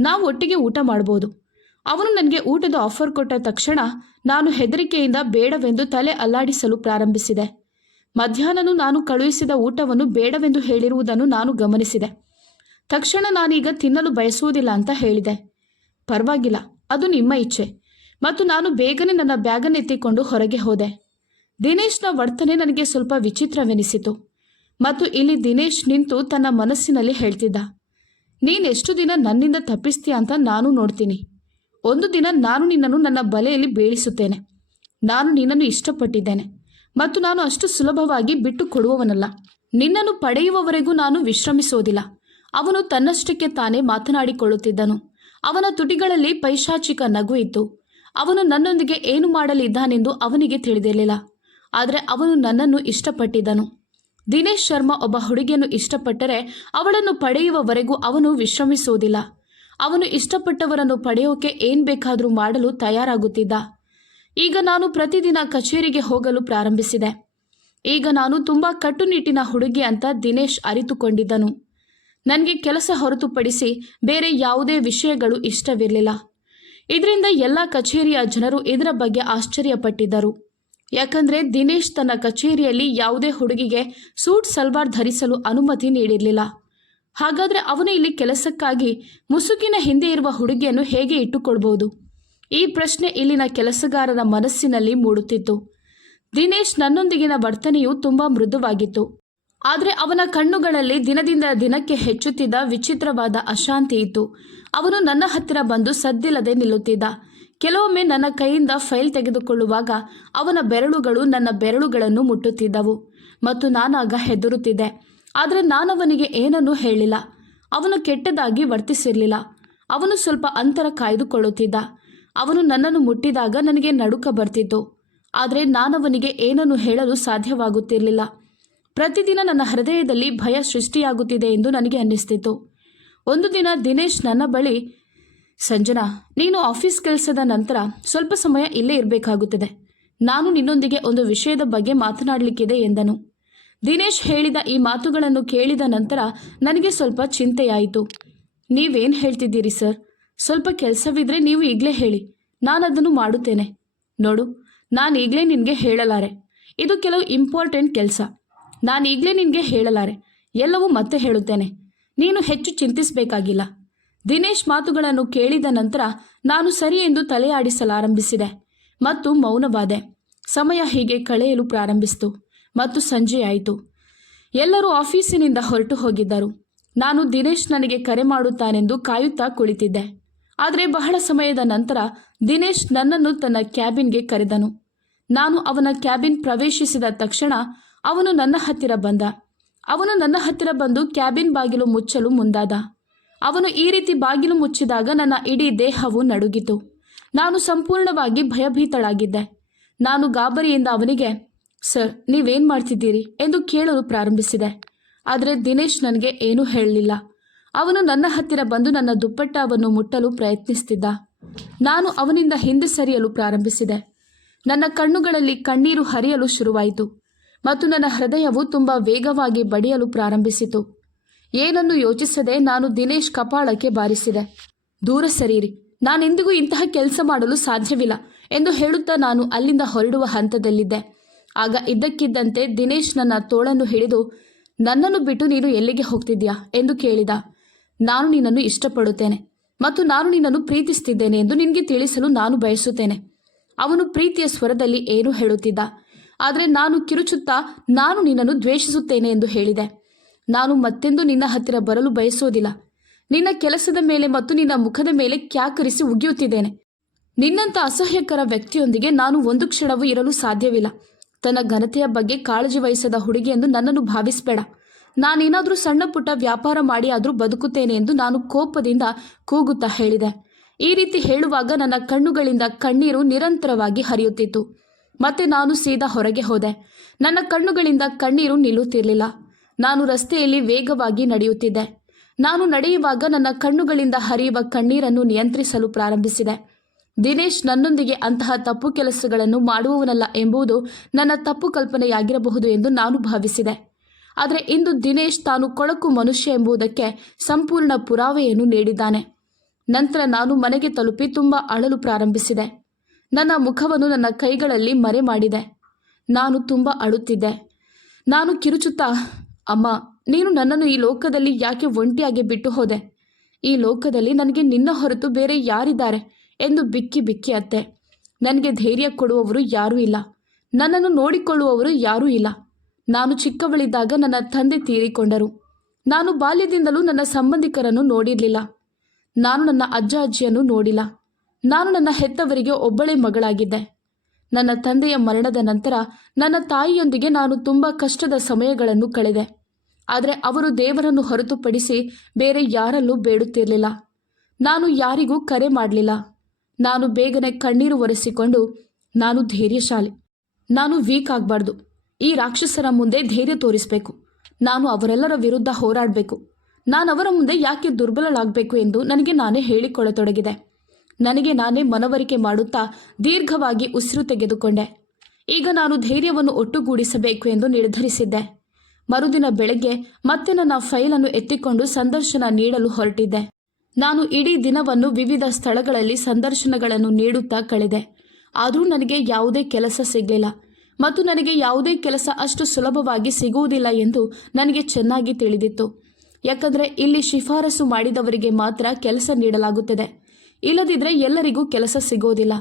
ನಾವು ಒಟ್ಟಿಗೆ ಊಟ ಮಾಡ್ಬೋದು. ಅವನು ನನಗೆ ಊಟದ ಆಫರ್ ಕೊಟ್ಟ ತಕ್ಷಣ ನಾನು ಹೆದರಿಕೆಯಿಂದ ಬೇಡವೆಂದು ತಲೆ ಅಲ್ಲಾಡಿಸಲು ಪ್ರಾರಂಭಿಸಿದೆ. ಮಧ್ಯಾಹ್ನನೂ ನಾನು ಕಳುಹಿಸಿದ ಊಟವನ್ನು ಬೇಡವೆಂದು ಹೇಳಿರುವುದನ್ನು ನಾನು ಗಮನಿಸಿದೆ. ತಕ್ಷಣ ನಾನೀಗ ತಿನ್ನಲು ಬಯಸುವುದಿಲ್ಲ ಅಂತ ಹೇಳಿದೆ. ಪರವಾಗಿಲ್ಲ, ಅದು ನಿಮ್ಮ ಇಚ್ಛೆ. ಮತ್ತು ನಾನು ಬೇಗನೆ ನನ್ನ ಬ್ಯಾಗನ್ನು ಎತ್ತಿಕೊಂಡು ಹೊರಗೆ ಹೋದೆ. ದಿನೇಶ್ನ ವರ್ತನೆ ನನಗೆ ಸ್ವಲ್ಪ ವಿಚಿತ್ರವೆನಿಸಿತು. ಮತ್ತು ಇಲ್ಲಿ ದಿನೇಶ್ ನಿಂತು ತನ್ನ ಮನಸ್ಸಿನಲ್ಲಿ ಹೇಳ್ತಿದ್ದ ನೀನೆಷ್ಟು ದಿನ ನನ್ನಿಂದ ತಪ್ಪಿಸ್ತೀಯ ಅಂತ ನಾನು ನೋಡ್ತೀನಿ. ಒಂದು ದಿನ ನಾನು ನಿನ್ನನ್ನು ನನ್ನ ಬಲೆಯಲ್ಲಿ ಬೀಳಿಸುತ್ತೇನೆ ನಾನು ನಿನ್ನನ್ನು ಇಷ್ಟಪಟ್ಟಿದ್ದೇನೆ. ಮತ್ತು ನಾನು ಅಷ್ಟು ಸುಲಭವಾಗಿ ಬಿಟ್ಟು ಕೊಡುವವನಲ್ಲ ನಿನ್ನನ್ನು ಪಡೆಯುವವರೆಗೂ ನಾನು ವಿಶ್ರಮಿಸೋದಿಲ್ಲ ಅವನು ತನ್ನಷ್ಟಕ್ಕೆ ತಾನೇ ಮಾತನಾಡಿಕೊಳ್ಳುತ್ತಿದ್ದನು. ಅವನ ತುಟಿಗಳಲ್ಲಿ ಪೈಶಾಚಿಕ ನಗು ಇತ್ತು. ಅವನು ನನ್ನೊಂದಿಗೆ ಏನು ಮಾಡಲಿದ್ದಾನೆಂದು ಅವನಿಗೆ ತಿಳಿದಿರಲಿಲ್ಲ. ಆದರೆ ಅವನು ನನ್ನನ್ನು ಇಷ್ಟಪಟ್ಟಿದ್ದನು. ದಿನೇಶ್ ಶರ್ಮಾ ಒಬ್ಬ ಹುಡುಗಿಯನ್ನು ಇಷ್ಟಪಟ್ಟರೆ ಅವಳನ್ನು ಪಡೆಯುವವರೆಗೂ ಅವನು ವಿಶ್ರಮಿಸುವುದಿಲ್ಲ. ಅವನು ಇಷ್ಟಪಟ್ಟವರನ್ನು ಪಡೆಯೋಕೆ ಏನ್ ಬೇಕಾದರೂ ಮಾಡಲು ತಯಾರಾಗುತ್ತಿದ್ದ. ಈಗ ನಾನು ಪ್ರತಿದಿನ ಕಚೇರಿಗೆ ಹೋಗಲು ಪ್ರಾರಂಭಿಸಿದೆ. ಈಗ ನಾನು ತುಂಬ ಕಟ್ಟುನಿಟ್ಟಿನ ಹುಡುಗಿ ಅಂತ ದಿನೇಶ್ ಅರಿತುಕೊಂಡಿದ್ದನು. ನನಗೆ ಕೆಲಸ ಹೊರತುಪಡಿಸಿ ಬೇರೆ ಯಾವುದೇ ವಿಷಯಗಳು ಇಷ್ಟವಿರಲಿಲ್ಲ. ಇದರಿಂದ ಎಲ್ಲ ಕಚೇರಿಯ ಜನರು ಇದರ ಬಗ್ಗೆ ಆಶ್ಚರ್ಯಪಟ್ಟಿದ್ದರು. ಯಾಕಂದ್ರೆ ದಿನೇಶ್ ತನ್ನ ಕಚೇರಿಯಲ್ಲಿ ಯಾವುದೇ ಹುಡುಗಿಗೆ ಸೂಟ್ ಸಲ್ವಾರ್ ಧರಿಸಲು ಅನುಮತಿ ನೀಡಿರಲಿಲ್ಲ. ಹಾಗಾದ್ರೆ ಅವನು ಇಲ್ಲಿ ಕೆಲಸಕ್ಕಾಗಿ ಮುಸುಕಿನ ಹಿಂದೆ ಇರುವ ಹುಡುಗಿಯನ್ನು ಹೇಗೆ ಇಟ್ಟುಕೊಳ್ಬಹುದು? ಈ ಪ್ರಶ್ನೆ ಇಲ್ಲಿನ ಕೆಲಸಗಾರರ ಮನಸ್ಸಿನಲ್ಲಿ ಮೂಡುತ್ತಿತ್ತು. ದಿನೇಶ್ ನನ್ನೊಂದಿಗಿನ ವರ್ತನೆಯು ತುಂಬಾ ಮೃದುವಾಗಿತ್ತು. ಆದರೆ ಅವನ ಕಣ್ಣುಗಳಲ್ಲಿ ದಿನದಿಂದ ದಿನಕ್ಕೆ ಹೆಚ್ಚುತ್ತಿದ್ದ ವಿಚಿತ್ರವಾದ ಅಶಾಂತಿ ಇತ್ತು. ಅವನು ನನ್ನ ಹತ್ತಿರ ಬಂದು ಸದ್ದಿಲ್ಲದೆ ನಿಲ್ಲುತ್ತಿದ್ದ. ಕೆಲವೊಮ್ಮೆ ನನ್ನ ಕೈಯಿಂದ ಫೈಲ್ ತೆಗೆದುಕೊಳ್ಳುವಾಗ ಅವನ ಬೆರಳುಗಳು ನನ್ನ ಬೆರಳುಗಳನ್ನು ಮುಟ್ಟುತ್ತಿದ್ದವು ಮತ್ತು ನಾನಾಗ ಹೆದರುತ್ತಿದ್ದೆ. ಆದರೆ ನಾನವನಿಗೆ ಏನನ್ನೂ ಹೇಳಿಲ್ಲ. ಅವನು ಕೆಟ್ಟದಾಗಿ ವರ್ತಿಸಿರಲಿಲ್ಲ. ಅವನು ಸ್ವಲ್ಪ ಅಂತರ ಕಾಯ್ದುಕೊಳ್ಳುತ್ತಿದ್ದ. ಅವನು ನನ್ನನ್ನು ಮುಟ್ಟಿದಾಗ ನನಗೆ ನಡುಕ ಬರ್ತಿತ್ತು. ಆದರೆ ನಾನವನಿಗೆ ಏನನ್ನು ಹೇಳಲು ಸಾಧ್ಯವಾಗುತ್ತಿರಲಿಲ್ಲ. ಪ್ರತಿದಿನ ನನ್ನ ಹೃದಯದಲ್ಲಿ ಭಯ ಸೃಷ್ಟಿಯಾಗುತ್ತಿದೆ ಎಂದು ನನಗೆ ಅನ್ನಿಸ್ತಿತ್ತು. ಒಂದು ದಿನ ದಿನೇಶ್ ನನ್ನ ಬಳಿ, ಸಂಜನಾ, ನೀನು ಆಫೀಸ್ ಕೆಲಸದ ನಂತರ ಸ್ವಲ್ಪ ಸಮಯ ಇಲ್ಲೇ ಇರಬೇಕಾಗುತ್ತದೆ. ನಾನು ನಿನ್ನೊಂದಿಗೆ ಒಂದು ವಿಷಯದ ಬಗ್ಗೆ ಮಾತನಾಡಲಿಕ್ಕಿದೆ, ಎಂದನು. ದಿನೇಶ್ ಹೇಳಿದ ಈ ಮಾತುಗಳನ್ನು ಕೇಳಿದ ನಂತರ ನನಗೆ ಸ್ವಲ್ಪ ಚಿಂತೆಯಾಯಿತು. ನೀವೇನು ಹೇಳ್ತಿದ್ದೀರಿ ಸರ್? ಸ್ವಲ್ಪ ಕೆಲಸವಿದ್ರೆ ನೀವು ಈಗಲೇ ಹೇಳಿ. ನಾನು ಅದನ್ನು ಮಾಡುತ್ತೇನೆ. ನೋಡು ನಾನು ಈಗಲೇ ನಿನಗೆ ಹೇಳಲಾರೆ. ಇದು ಕೆಲವು ಇಂಪಾರ್ಟೆಂಟ್ ಕೆಲಸ. ನಾನು ಈಗಲೇ ನಿನಗೆ ಹೇಳಲಾರೆ. ಎಲ್ಲವೂ ಮತ್ತೆ ಹೇಳುತ್ತೇನೆ. ನೀನು ಹೆಚ್ಚು ಚಿಂತಿಸಬೇಕಾಗಿಲ್ಲ. ದಿನೇಶ್ ಮಾತುಗಳನ್ನು ಕೇಳಿದ ನಂತರ ನಾನು ಸರಿ ಎಂದು ತಲೆಯಾಡಿಸಲಾರಂಭಿಸಿದೆ ಮತ್ತು ಮೌನವಾದೆ. ಸಮಯ ಹೀಗೆ ಕಳೆಯಲು ಪ್ರಾರಂಭಿಸಿತು. ಮತ್ತು ಸಂಜೆಯಾಯಿತು ಎಲ್ಲರೂ ಆಫೀಸಿನಿಂದ ಹೊರಟು ಹೋಗಿದ್ದರು. ನಾನು ದಿನೇಶ್ ನನಗೆ ಕರೆ ಮಾಡುತ್ತಾನೆಂದು ಕಾಯುತ್ತಾ ಕುಳಿತಿದ್ದೆ. ಆದರೆ ಬಹಳ ಸಮಯದ ನಂತರ ದಿನೇಶ್ ನನ್ನನ್ನು ತನ್ನ ಕ್ಯಾಬಿನ್ಗೆ ಕರೆದನು. ನಾನು ಅವನ ಕ್ಯಾಬಿನ್ ಪ್ರವೇಶಿಸಿದ ತಕ್ಷಣ ಅವನು ನನ್ನ ಹತ್ತಿರ ಬಂದ. ಅವನು ನನ್ನ ಹತ್ತಿರ ಬಂದು ಕ್ಯಾಬಿನ್ ಬಾಗಿಲು ಮುಚ್ಚಲು ಮುಂದಾದ. ಅವನು ಈ ರೀತಿ ಬಾಗಿಲು ಮುಚ್ಚಿದಾಗ ನನ್ನ ಇಡೀ ದೇಹವು ನಡುಗಿತು. ನಾನು ಸಂಪೂರ್ಣವಾಗಿ ಭಯಭೀತಳಾಗಿದ್ದೆ. ನಾನು ಗಾಬರಿಯಿಂದ ಅವನಿಗೆ ಸರ್, ನೀವೇನ್ ಮಾಡ್ತಿದ್ದೀರಿ ಎಂದು ಕೇಳಲು ಪ್ರಾರಂಭಿಸಿದೆ. ಆದರೆ ದಿನೇಶ್ ನನಗೆ ಏನೂ ಹೇಳಲಿಲ್ಲ. ಅವನು ನನ್ನ ಹತ್ತಿರ ಬಂದು ನನ್ನ ದುಪ್ಪಟ್ಟವನ್ನು ಮುಟ್ಟಲು ಪ್ರಯತ್ನಿಸ್ತಿದ್ದ. ನಾನು ಅವನಿಂದ ಹಿಂದೆ ಸರಿಯಲು ಪ್ರಾರಂಭಿಸಿದೆ. ನನ್ನ ಕಣ್ಣುಗಳಲ್ಲಿ ಕಣ್ಣೀರು ಹರಿಯಲು ಶುರುವಾಯಿತು ಮತ್ತು ನನ್ನ ಹೃದಯವು ತುಂಬ ವೇಗವಾಗಿ ಬಡಿಯಲು ಪ್ರಾರಂಭಿಸಿತು. ಏನನ್ನು ಯೋಚಿಸದೆ ನಾನು ದಿನೇಶ್ ಕಪಾಳಕ್ಕೆ ಬಾರಿಸಿದೆ. ದೂರ ಸರಿಯಿರಿ, ನಾನೆಂದಿಗೂ ಇಂತಹ ಕೆಲಸ ಮಾಡಲು ಸಾಧ್ಯವಿಲ್ಲ ಎಂದು ಹೇಳುತ್ತಾ ನಾನು ಅಲ್ಲಿಂದ ಹೊರಡುವ ಹಂತದಲ್ಲಿದ್ದೆ. ಆಗ ಇದ್ದಕ್ಕಿದ್ದಂತೆ ದಿನೇಶ್ ನನ್ನ ತೋಳನ್ನು ಹಿಡಿದು, ನನ್ನನ್ನು ಬಿಟ್ಟು ನೀನು ಎಲ್ಲಿಗೆ ಹೋಗ್ತಿದ್ಯಾ? ಎಂದು ಕೇಳಿದ. ನಾನು ನಿನ್ನನ್ನು ಇಷ್ಟಪಡುತ್ತೇನೆ ಮತ್ತು ನಾನು ನಿನ್ನನ್ನು ಪ್ರೀತಿಸುತ್ತಿದ್ದೇನೆ ಎಂದು ನಿನಗೆ ತಿಳಿಸಲು ನಾನು ಬಯಸುತ್ತೇನೆ. ಅವನು ಪ್ರೀತಿಯ ಸ್ವರದಲ್ಲಿ ಏನು ಹೇಳುತ್ತಿದ್ದ. ಆದರೆ ನಾನು ಕಿರುಚುತ್ತಾ ನಾನು ನಿನ್ನನ್ನು ದ್ವೇಷಿಸುತ್ತೇನೆ ಎಂದು ಹೇಳಿದೆ. ನಾನು ಮತ್ತೆಂದು ನಿನ್ನ ಹತ್ತಿರ ಬರಲು ಬಯಸೋದಿಲ್ಲ. ನಿನ್ನ ಕೆಲಸದ ಮೇಲೆ ಮತ್ತು ನಿನ್ನ ಮುಖದ ಮೇಲೆ ಕ್ಯಾಕರಿಸಿ ಉಗಿಯುತ್ತಿದ್ದೇನೆ. ನಿನ್ನಂಥ ಅಸಹ್ಯಕರ ವ್ಯಕ್ತಿಯೊಂದಿಗೆ ನಾನು ಒಂದು ಕ್ಷಣವೂ ಇರಲು ಸಾಧ್ಯವಿಲ್ಲ. ತನ್ನ ಘನತೆಯ ಬಗ್ಗೆ ಕಾಳಜಿ ವಹಿಸದ ಹುಡುಗಿ ಎಂದು ನನ್ನನ್ನು ಭಾವಿಸಬೇಡ. ನಾನೇನಾದರೂ ಸಣ್ಣ ಪುಟ್ಟ ವ್ಯಾಪಾರ ಮಾಡಿ ಆದರೂ ಬದುಕುತ್ತೇನೆ ಎಂದು ನಾನು ಕೋಪದಿಂದ ಕೂಗುತ್ತಾ ಹೇಳಿದೆ. ಈ ರೀತಿ ಹೇಳುವಾಗ ನನ್ನ ಕಣ್ಣುಗಳಿಂದ ಕಣ್ಣೀರು ನಿರಂತರವಾಗಿ ಹರಿಯುತ್ತಿತ್ತು. ಮತ್ತೆ ನಾನು ಸೀದಾ ಹೊರಗೆ ಹೋದೆ. ನನ್ನ ಕಣ್ಣುಗಳಿಂದ ಕಣ್ಣೀರು ನಿಲ್ಲುತ್ತಿರಲಿಲ್ಲ. ನಾನು ರಸ್ತೆಯಲ್ಲಿ ವೇಗವಾಗಿ ನಡೆಯುತ್ತಿದ್ದೆ. ನಾನು ನಡೆಯುವಾಗ ನನ್ನ ಕಣ್ಣುಗಳಿಂದ ಹರಿಯುವ ಕಣ್ಣೀರನ್ನು ನಿಯಂತ್ರಿಸಲು ಪ್ರಾರಂಭಿಸಿದೆ. ದಿನೇಶ್ ನನ್ನೊಂದಿಗೆ ಅಂತಹ ತಪ್ಪು ಕೆಲಸಗಳನ್ನು ಮಾಡುವವನಲ್ಲ ಎಂಬುದು ನನ್ನ ತಪ್ಪು ಕಲ್ಪನೆಯಾಗಿರಬಹುದು ಎಂದು ನಾನು ಭಾವಿಸಿದೆ. ಆದರೆ ಇಂದು ದಿನೇಶ್ ತಾನು ಕೊಳಕು ಮನುಷ್ಯ ಎಂಬುದಕ್ಕೆ ಸಂಪೂರ್ಣ ಪುರಾವೆಯನ್ನು ನೀಡಿದ್ದಾನೆ. ನಂತರ ನಾನು ಮನೆಗೆ ತಲುಪಿ ತುಂಬ ಅಳಲು ಪ್ರಾರಂಭಿಸಿದೆ. ನನ್ನ ಮುಖವನ್ನು ನನ್ನ ಕೈಗಳಲ್ಲಿ ಮರೆ ಮಾಡಿದೆ. ನಾನು ತುಂಬ ಅಳುತ್ತಿದ್ದೆ. ನಾನು ಕಿರುಚುತ್ತಾ, ಅಮ್ಮ, ನೀನು ನನ್ನನ್ನು ಈ ಲೋಕದಲ್ಲಿ ಯಾಕೆ ಒಂಟಿಯಾಗಿ ಬಿಟ್ಟು ಹೋದೆ? ಈ ಲೋಕದಲ್ಲಿ ನನಗೆ ನಿನ್ನ ಹೊರತು ಬೇರೆ ಯಾರಿದ್ದಾರೆ? ಎಂದು ಬಿಕ್ಕಿ ಬಿಕ್ಕಿ ಅತ್ತೆ. ನನಗೆ ಧೈರ್ಯ ಕೊಡುವವರು ಯಾರೂ ಇಲ್ಲ. ನನ್ನನ್ನು ನೋಡಿಕೊಳ್ಳುವವರು ಯಾರೂ ಇಲ್ಲ. ನಾನು ಚಿಕ್ಕವಳಿದ್ದಾಗ ನನ್ನ ತಂದೆ ತೀರಿಕೊಂಡರು. ನಾನು ಬಾಲ್ಯದಿಂದಲೂ ನನ್ನ ಸಂಬಂಧಿಕರನ್ನು ನೋಡಿರಲಿಲ್ಲ. ನಾನು ನನ್ನ ಅಜ್ಜ ಅಜ್ಜಿಯನ್ನು ನೋಡಿಲ್ಲ. ನಾನು ನನ್ನ ಹೆತ್ತವರಿಗೆ ಒಬ್ಬಳೇ ಮಗಳಾಗಿದ್ದೆ. ನನ್ನ ತಂದೆಯ ಮರಣದ ನಂತರ ನನ್ನ ತಾಯಿಯೊಂದಿಗೆ ನಾನು ತುಂಬ ಕಷ್ಟದ ಸಮಯಗಳನ್ನು ಕಳೆದೆ. ಆದರೆ ಅವರು ದೇವರನ್ನು ಹೊರತುಪಡಿಸಿ ಬೇರೆ ಯಾರಲ್ಲೂ ಬೇಡುತ್ತಿರಲಿಲ್ಲ. ನಾನು ಯಾರಿಗೂ ಕರೆ ಮಾಡಲಿಲ್ಲ. ನಾನು ಬೇಗನೆ ಕಣ್ಣೀರು ಒರೆಸಿಕೊಂಡು, ನಾನು ಧೈರ್ಯಶಾಲಿ. ನಾನು ವೀಕ್ ಆಗಬಾರ್ದು. ಈ ರಾಕ್ಷಸರ ಮುಂದೆ ಧೈರ್ಯ ತೋರಿಸಬೇಕು. ನಾನು ಅವರೆಲ್ಲರ ವಿರುದ್ಧ ಹೋರಾಡಬೇಕು. ನಾನು ಅವರ ಮುಂದೆ ಯಾಕೆ ದುರ್ಬಲಳಾಗಬೇಕು ಎಂದು ನನಗೆ ನಾನೇ ಹೇಳಿಕೊಳ್ಳತೊಡಗಿದೆ. ನನಗೆ ನಾನೇ ಮನವರಿಕೆ ಮಾಡುತ್ತಾ ದೀರ್ಘವಾಗಿ ಉಸಿರು ತೆಗೆದುಕೊಂಡೆ. ಈಗ ನಾನು ಧೈರ್ಯವನ್ನು ಒಟ್ಟುಗೂಡಿಸಬೇಕು ಎಂದು ನಿರ್ಧರಿಸಿದ್ದೆ. ಮರುದಿನ ಬೆಳಗ್ಗೆ ಮತ್ತೆ ನನ್ನ ಫೈಲನ್ನು ಎತ್ತಿಕೊಂಡು ಸಂದರ್ಶನ ನೀಡಲು ಹೊರಟಿದ್ದೆ. ನಾನು ಇಡೀ ದಿನವನ್ನು ವಿವಿಧ ಸ್ಥಳಗಳಲ್ಲಿ ಸಂದರ್ಶನಗಳನ್ನು ನೀಡುತ್ತಾ ಕಳೆದೆ. ಆದರೂ ನನಗೆ ಯಾವುದೇ ಕೆಲಸ ಸಿಗಲಿಲ್ಲ. ಮತ್ತು ನನಗೆ ಯಾವುದೇ ಕೆಲಸ ಅಷ್ಟು ಸುಲಭವಾಗಿ ಸಿಗುವುದಿಲ್ಲ ಎಂದು ನನಗೆ ಚೆನ್ನಾಗಿ ತಿಳಿದಿತ್ತು. ಯಾಕಂದರೆ ಇಲ್ಲಿ ಶಿಫಾರಸು ಮಾಡಿದವರಿಗೆ ಮಾತ್ರ ಕೆಲಸ ನೀಡಲಾಗುತ್ತದೆ. ಇಲ್ಲದಿದ್ದರೆ ಎಲ್ಲರಿಗೂ ಕೆಲಸ ಸಿಗೋದಿಲ್ಲ.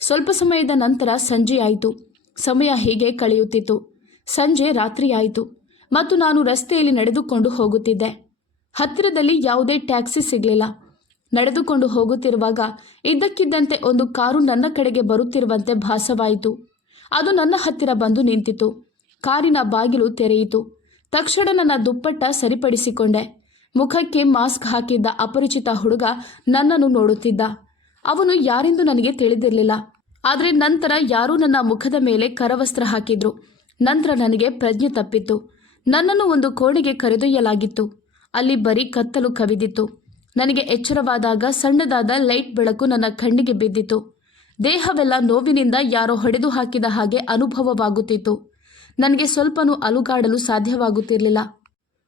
ಸ್ವಲ್ಪ ಸಮಯದ ನಂತರ ಸಂಜೆಯಾಯಿತು ಸಮಯ ಹೀಗೆ ಕಳೆಯುತ್ತಿತ್ತು. ಸಂಜೆ ರಾತ್ರಿಯಾಯಿತು ಮತ್ತು ನಾನು ರಸ್ತೆಯಲ್ಲಿ ನಡೆದುಕೊಂಡು ಹೋಗುತ್ತಿದ್ದೆ. ಹತ್ತಿರದಲ್ಲಿ ಯಾವುದೇ ಟ್ಯಾಕ್ಸಿ ಸಿಗಲಿಲ್ಲ. ನಡೆದುಕೊಂಡು ಹೋಗುತ್ತಿರುವಾಗ ಇದ್ದಕ್ಕಿದ್ದಂತೆ ಒಂದು ಕಾರು ನನ್ನ ಕಡೆಗೆ ಬರುತ್ತಿರುವಂತೆ ಭಾಸವಾಯಿತು. ಅದು ನನ್ನ ಹತ್ತಿರ ಬಂದು ನಿಂತಿತು. ಕಾರಿನ ಬಾಗಿಲು ತೆರೆಯಿತು. ತಕ್ಷಣ ನನ್ನ ದುಪ್ಪಟ್ಟ ಸರಿಪಡಿಸಿಕೊಂಡೆ. ಮುಖಕ್ಕೆ ಮಾಸ್ಕ್ ಹಾಕಿದ್ದ ಅಪರಿಚಿತ ಹುಡುಗ ನನ್ನನ್ನು ನೋಡುತ್ತಿದ್ದ. ಅವನು ಯಾರೆಂದು ನನಗೆ ತಿಳಿದಿರಲಿಲ್ಲ. ಆದರೆ ನಂತರ ಯಾರೂ ನನ್ನ ಮುಖದ ಮೇಲೆ ಕರವಸ್ತ್ರ ಹಾಕಿದ್ರು. ನಂತರ ನನಗೆ ಪ್ರಜ್ಞೆ ತಪ್ಪಿತ್ತು. ನನ್ನನ್ನು ಒಂದು ಕೋಣೆಗೆ ಕರೆದೊಯ್ಯಲಾಗಿತ್ತು. ಅಲ್ಲಿ ಬರೀ ಕತ್ತಲು ಕವಿದಿತ್ತು. ನನಗೆ ಎಚ್ಚರವಾದಾಗ ಸಣ್ಣದಾದ ಲೈಟ್ ಬೆಳಕು ನನ್ನ ಕಣ್ಣಿಗೆ ಬಿದ್ದಿತು ದೇಹವೆಲ್ಲ ನೋವಿನಿಂದ ಯಾರೋ ಹೊಡೆದು ಹಾಕಿದ ಹಾಗೆ ಅನುಭವವಾಗುತ್ತಿತ್ತು. ನನಗೆ ಸ್ವಲ್ಪನೂ ಅಲುಗಾಡಲು ಸಾಧ್ಯವಾಗುತ್ತಿರಲಿಲ್ಲ.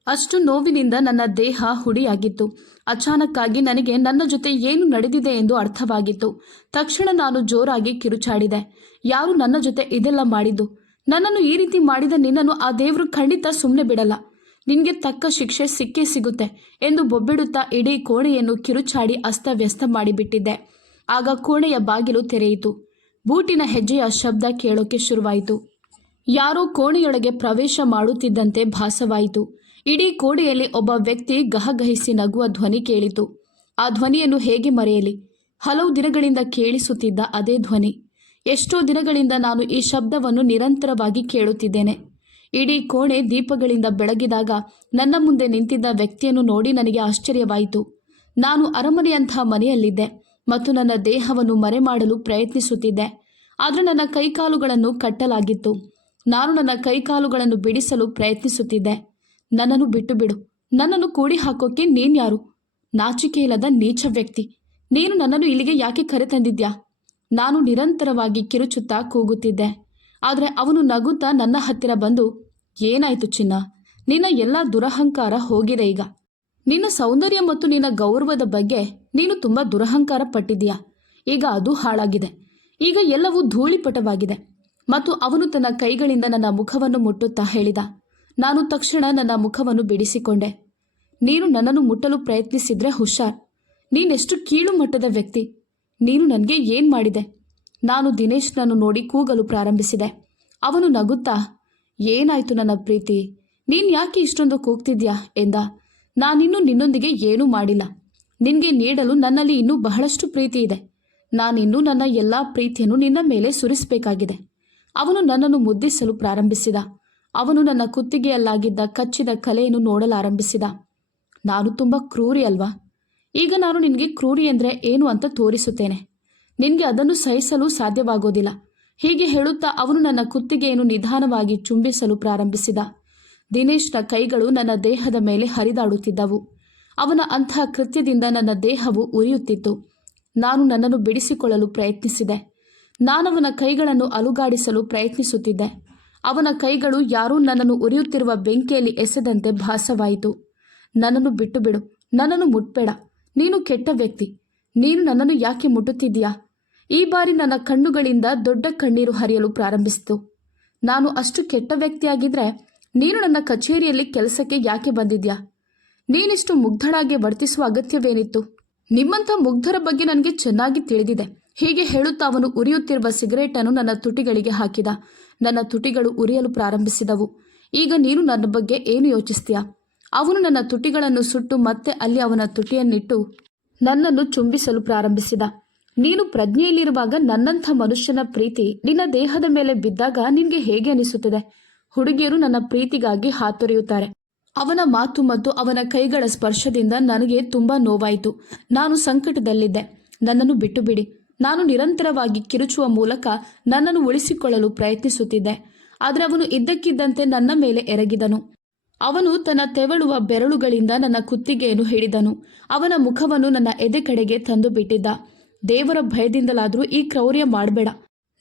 ಅಷ್ಟು ನೋವಿನಿಂದ ನನ್ನ ದೇಹ ಹುಡಿಯಾಗಿತ್ತು. ಅಚಾನಕ್ಕಾಗಿ ನನಗೆ ನನ್ನ ಜೊತೆ ಏನು ನಡೆದಿದೆ ಎಂದು ಅರ್ಥವಾಗಿತ್ತು. ತಕ್ಷಣ ನಾನು ಜೋರಾಗಿ ಕಿರುಚಾಡಿದೆ. ಯಾರು ನನ್ನ ಜೊತೆ ಇದೆಲ್ಲ ಮಾಡಿದ್ದು? ನನ್ನನ್ನು ಈ ರೀತಿ ಮಾಡಿದ ನಿನ್ನನ್ನು ಆ ದೇವರು ಖಂಡಿತ ಸುಮ್ಮನೆ ಬಿಡಲ್ಲ. ನಿನ್ಗೆ ತಕ್ಕ ಶಿಕ್ಷೆ ಸಿಕ್ಕೇ ಸಿಗುತ್ತೆ ಎಂದು ಬೊಬ್ಬಿಡುತ್ತಾ ಇಡೀ ಕೋಣೆಯನ್ನು ಕಿರುಚಾಡಿ ಅಸ್ತವ್ಯಸ್ತ ಮಾಡಿಬಿಟ್ಟಿದ್ದೆ. ಆಗ ಕೋಣೆಯ ಬಾಗಿಲು ತೆರೆಯಿತು. ಬೂಟಿನ ಹೆಜ್ಜೆಯ ಶಬ್ದ ಕೇಳೋಕೆ ಶುರುವಾಯಿತು. ಯಾರೋ ಕೋಣೆಯೊಳಗೆ ಪ್ರವೇಶ ಮಾಡುತ್ತಿದ್ದಂತೆ ಭಾಸವಾಯಿತು. ಇಡೀ ಕೋಣೆಯಲ್ಲಿ ಒಬ್ಬ ವ್ಯಕ್ತಿ ಗಹಗಹಿಸಿ ನಗುವ ಧ್ವನಿ ಕೇಳಿತು. ಆ ಧ್ವನಿಯನ್ನು ಹೇಗೆ ಮರೆಯಲಿ? ಹಲವು ದಿನಗಳಿಂದ ಕೇಳಿಸುತ್ತಿದ್ದ ಅದೇ ಧ್ವನಿ. ಎಷ್ಟೋ ದಿನಗಳಿಂದ ನಾನು ಈ ಶಬ್ದವನ್ನು ನಿರಂತರವಾಗಿ ಕೇಳುತ್ತಿದ್ದೇನೆ. ಇಡೀ ಕೋಣೆ ದೀಪಗಳಿಂದ ಬೆಳಗಿದಾಗ ನನ್ನ ಮುಂದೆ ನಿಂತಿದ್ದ ವ್ಯಕ್ತಿಯನ್ನು ನೋಡಿ ನನಗೆ ಆಶ್ಚರ್ಯವಾಯಿತು. ನಾನು ಅರಮನೆಯಂತಹ ಮನೆಯಲ್ಲಿದ್ದೆ ಮತ್ತು ನನ್ನ ದೇಹವನ್ನು ಮರೆಮಾಡಲು ಪ್ರಯತ್ನಿಸುತ್ತಿದ್ದೆ. ಆದರೆ ನನ್ನ ಕೈಕಾಲುಗಳನ್ನು ಕಟ್ಟಲಾಗಿತ್ತು. ನಾನು ನನ್ನ ಕೈಕಾಲುಗಳನ್ನು ಬಿಡಿಸಲು ಪ್ರಯತ್ನಿಸುತ್ತಿದ್ದೆ. ನನ್ನನ್ನು ಬಿಟ್ಟು ಬಿಡು ನನ್ನನ್ನು ಕೂಡಿ ಹಾಕೋಕೆ ನೀನ್ಯಾರು ನಾಚಿಕೆ ಇಲ್ಲದ ನೀಚ ವ್ಯಕ್ತಿ. ನೀನು ನನ್ನನ್ನು ಇಲ್ಲಿಗೆ ಯಾಕೆ ಕರೆತಂದಿದ್ಯಾ? ನಾನು ನಿರಂತರವಾಗಿ ಕಿರುಚುತ್ತಾ ಕೂಗುತ್ತಿದ್ದೆ. ಆದರೆ ಅವನು ನಗುತ್ತಾ ನನ್ನ ಹತ್ತಿರ ಬಂದು, ಏನಾಯ್ತು ಚಿನ್ನ? ನಿನ್ನ ಎಲ್ಲ ದುರಹಂಕಾರ ಹೋಗಿದೆ ಈಗ. ನಿನ್ನ ಸೌಂದರ್ಯ ಮತ್ತು ನಿನ್ನ ಗೌರವದ ಬಗ್ಗೆ ನೀನು ತುಂಬಾ ದುರಹಂಕಾರ ಪಟ್ಟಿದ್ದೀಯಾ? ಈಗ ಅದು ಹಾಳಾಗಿದೆ. ಈಗ ಎಲ್ಲವೂ ಧೂಳಿಪಟವಾಗಿದೆ. ಮತ್ತು ಅವನು ತನ್ನ ಕೈಗಳಿಂದ ನನ್ನ ಮುಖವನ್ನು ಮುಟ್ಟುತ್ತಾ ಹೇಳಿದ, ನಾನು ತಕ್ಷಣ ನನ್ನ ಮುಖವನ್ನು ಬಿಡಿಸಿಕೊಂಡೆ. ನೀನು ನನ್ನನ್ನು ಮುಟ್ಟಲು ಪ್ರಯತ್ನಿಸಿದ್ರೆ ಹುಷಾರ್. ನೀನೆಷ್ಟು ಕೀಳು ಮಟ್ಟದ ವ್ಯಕ್ತಿ. ನೀನು ನನಗೆ ಏನ್ ಮಾಡಿದೆ? ನಾನು ದಿನೇಶ್ನನ್ನು ನೋಡಿ ಕೂಗಲು ಪ್ರಾರಂಭಿಸಿದೆ. ಅವನು ನಗುತ್ತಾ, ಏನಾಯ್ತು ನನ್ನ ಪ್ರೀತಿ? ನೀನ್ ಯಾಕೆ ಇಷ್ಟೊಂದು ಕೂಗ್ತಿದ್ಯಾ? ಎಂದ. ನಾನಿನ್ನು ನಿನ್ನೊಂದಿಗೆ ಏನೂ ಮಾಡಿಲ್ಲ. ನಿನಗೆ ನೀಡಲು ನನ್ನಲ್ಲಿ ಇನ್ನೂ ಬಹಳಷ್ಟು ಪ್ರೀತಿ ಇದೆ. ನಾನಿನ್ನು ನನ್ನ ಎಲ್ಲಾ ಪ್ರೀತಿಯನ್ನು ನಿನ್ನ ಮೇಲೆ ಸುರಿಸಬೇಕಾಗಿದೆ. ಅವನು ನನ್ನನ್ನು ಮುದ್ದಿಸಲು ಪ್ರಾರಂಭಿಸಿದ. ಅವನು ನನ್ನ ಕುತ್ತಿಗೆಯಲ್ಲಾಗಿದ್ದ ಕಚ್ಚಿದ ಕಲೆಯನ್ನು ನೋಡಲಾರಂಭಿಸಿದ. ನಾನು ತುಂಬ ಕ್ರೂರಿ ಅಲ್ವಾ? ಈಗ ನಾನು ನಿನಗೆ ಕ್ರೂರಿ ಅಂದ್ರೆ ಏನು ಅಂತ ತೋರಿಸುತ್ತೇನೆ. ನಿನಗೆ ಅದನ್ನು ಸಹಿಸಲು ಸಾಧ್ಯವಾಗೋದಿಲ್ಲ. ಹೀಗೆ ಹೇಳುತ್ತಾ ಅವನು ನನ್ನ ಕುತ್ತಿಗೆಯನ್ನು ನಿಧಾನವಾಗಿ ಚುಂಬಿಸಲು ಪ್ರಾರಂಭಿಸಿದ. ದಿನೇಶ್ನ ಕೈಗಳು ನನ್ನ ದೇಹದ ಮೇಲೆ ಹರಿದಾಡುತ್ತಿದ್ದವು. ಅವನ ಅಂತಹ ಕೃತ್ಯದಿಂದ ನನ್ನ ದೇಹವು ಉರಿಯುತ್ತಿತ್ತು. ನಾನು ನನ್ನನ್ನು ಬಿಡಿಸಿಕೊಳ್ಳಲು ಪ್ರಯತ್ನಿಸಿದೆ. ನಾನವನ ಕೈಗಳನ್ನು ಅಲುಗಾಡಿಸಲು ಪ್ರಯತ್ನಿಸುತ್ತಿದ್ದೆ. ಅವನ ಕೈಗಳು ಯಾರೂ ನನ್ನನ್ನು ಉರಿಯುತ್ತಿರುವ ಬೆಂಕಿಯಲ್ಲಿ ಎಸೆದಂತೆ ಭಾಸವಾಯಿತು. ನನ್ನನ್ನು ಬಿಟ್ಟು ಬಿಡು ನನ್ನನ್ನು ಮುಟ್ಬೇಡ. ನೀನು ಕೆಟ್ಟ ವ್ಯಕ್ತಿ. ನೀನು ನನ್ನನ್ನು ಯಾಕೆ ಮುಟ್ಟುತ್ತಿದ್ದೀಯಾ? ಈ ಬಾರಿ ನನ್ನ ಕಣ್ಣುಗಳಿಂದ ದೊಡ್ಡ ಕಣ್ಣೀರು ಹರಿಯಲು ಪ್ರಾರಂಭಿಸಿತು. ನಾನು ಅಷ್ಟು ಕೆಟ್ಟ ವ್ಯಕ್ತಿಯಾಗಿದ್ರೆ ನೀನು ನನ್ನ ಕಚೇರಿಯಲ್ಲಿ ಕೆಲಸಕ್ಕೆ ಯಾಕೆ ಬಂದಿದ್ಯಾ? ನೀನಿಷ್ಟು ಮುಗ್ಧಳಾಗಿ ವರ್ತಿಸುವ ಅಗತ್ಯವೇನಿತ್ತು? ನಿಮ್ಮಂಥ ಮುಗ್ಧರ ಬಗ್ಗೆ ನನಗೆ ಚೆನ್ನಾಗಿ ತಿಳಿದಿದೆ. ಹೀಗೆ ಹೇಳುತ್ತಾ ಅವನು ಉರಿಯುತ್ತಿರುವ ಸಿಗರೇಟ್ ಅನ್ನು ನನ್ನ ತುಟಿಗಳಿಗೆ ಹಾಕಿದ. ನನ್ನ ತುಟಿಗಳು ಉರಿಯಲು ಪ್ರಾರಂಭಿಸಿದವು. ಈಗ ನೀನು ನನ್ನ ಬಗ್ಗೆ ಏನು ಯೋಚಿಸ್ತೀಯಾ? ಅವನು ನನ್ನ ತುಟಿಗಳನ್ನು ಸುಟ್ಟು ಮತ್ತೆ ಅಲ್ಲಿ ಅವನ ತುಟಿಯನ್ನಿಟ್ಟು ನನ್ನನ್ನು ಚುಂಬಿಸಲು ಪ್ರಾರಂಭಿಸಿದ. ನೀನು ಪ್ರಜ್ಞೆಯಲ್ಲಿರುವಾಗ ನನ್ನಂಥ ಮನುಷ್ಯನ ಪ್ರೀತಿ ನಿನ್ನ ದೇಹದ ಮೇಲೆ ಬಿದ್ದಾಗ ನಿನ್ಗೆ ಹೇಗೆ ಅನಿಸುತ್ತದೆ? ಹುಡುಗಿಯರು ನನ್ನ ಪ್ರೀತಿಗಾಗಿ ಹಾತೊರೆಯುತ್ತಾರೆ. ಅವನ ಮಾತು ಮತ್ತು ಅವನ ಕೈಗಳ ಸ್ಪರ್ಶದಿಂದ ನನಗೆ ತುಂಬಾ ನೋವಾಯಿತು. ನಾನು ಸಂಕಟದಲ್ಲಿದ್ದೆ. ನನ್ನನ್ನು ಬಿಟ್ಟು ಬಿಡಿ ನಾನು ನಿರಂತರವಾಗಿ ಕಿರುಚುವ ಮೂಲಕ ನನ್ನನ್ನು ಉಳಿಸಿಕೊಳ್ಳಲು ಪ್ರಯತ್ನಿಸುತ್ತಿದ್ದೆ. ಆದರೆ ಅವನು ಇದ್ದಕ್ಕಿದ್ದಂತೆ ನನ್ನ ಮೇಲೆ ಎರಗಿದನು. ಅವನು ತನ್ನ ತೆವಳುವ ಬೆರಳುಗಳಿಂದ ನನ್ನ ಕುತ್ತಿಗೆಯನ್ನು ಹಿಡಿದನು. ಅವನ ಮುಖವನ್ನು ನನ್ನ ಎದೆ ಕಡೆಗೆ ತಂದು ಬಿಟ್ಟಿದ್ದ ದೇವರ ಭಯದಿಂದಲಾದರೂ ಈ ಕ್ರೌರ್ಯ ಮಾಡಬೇಡ.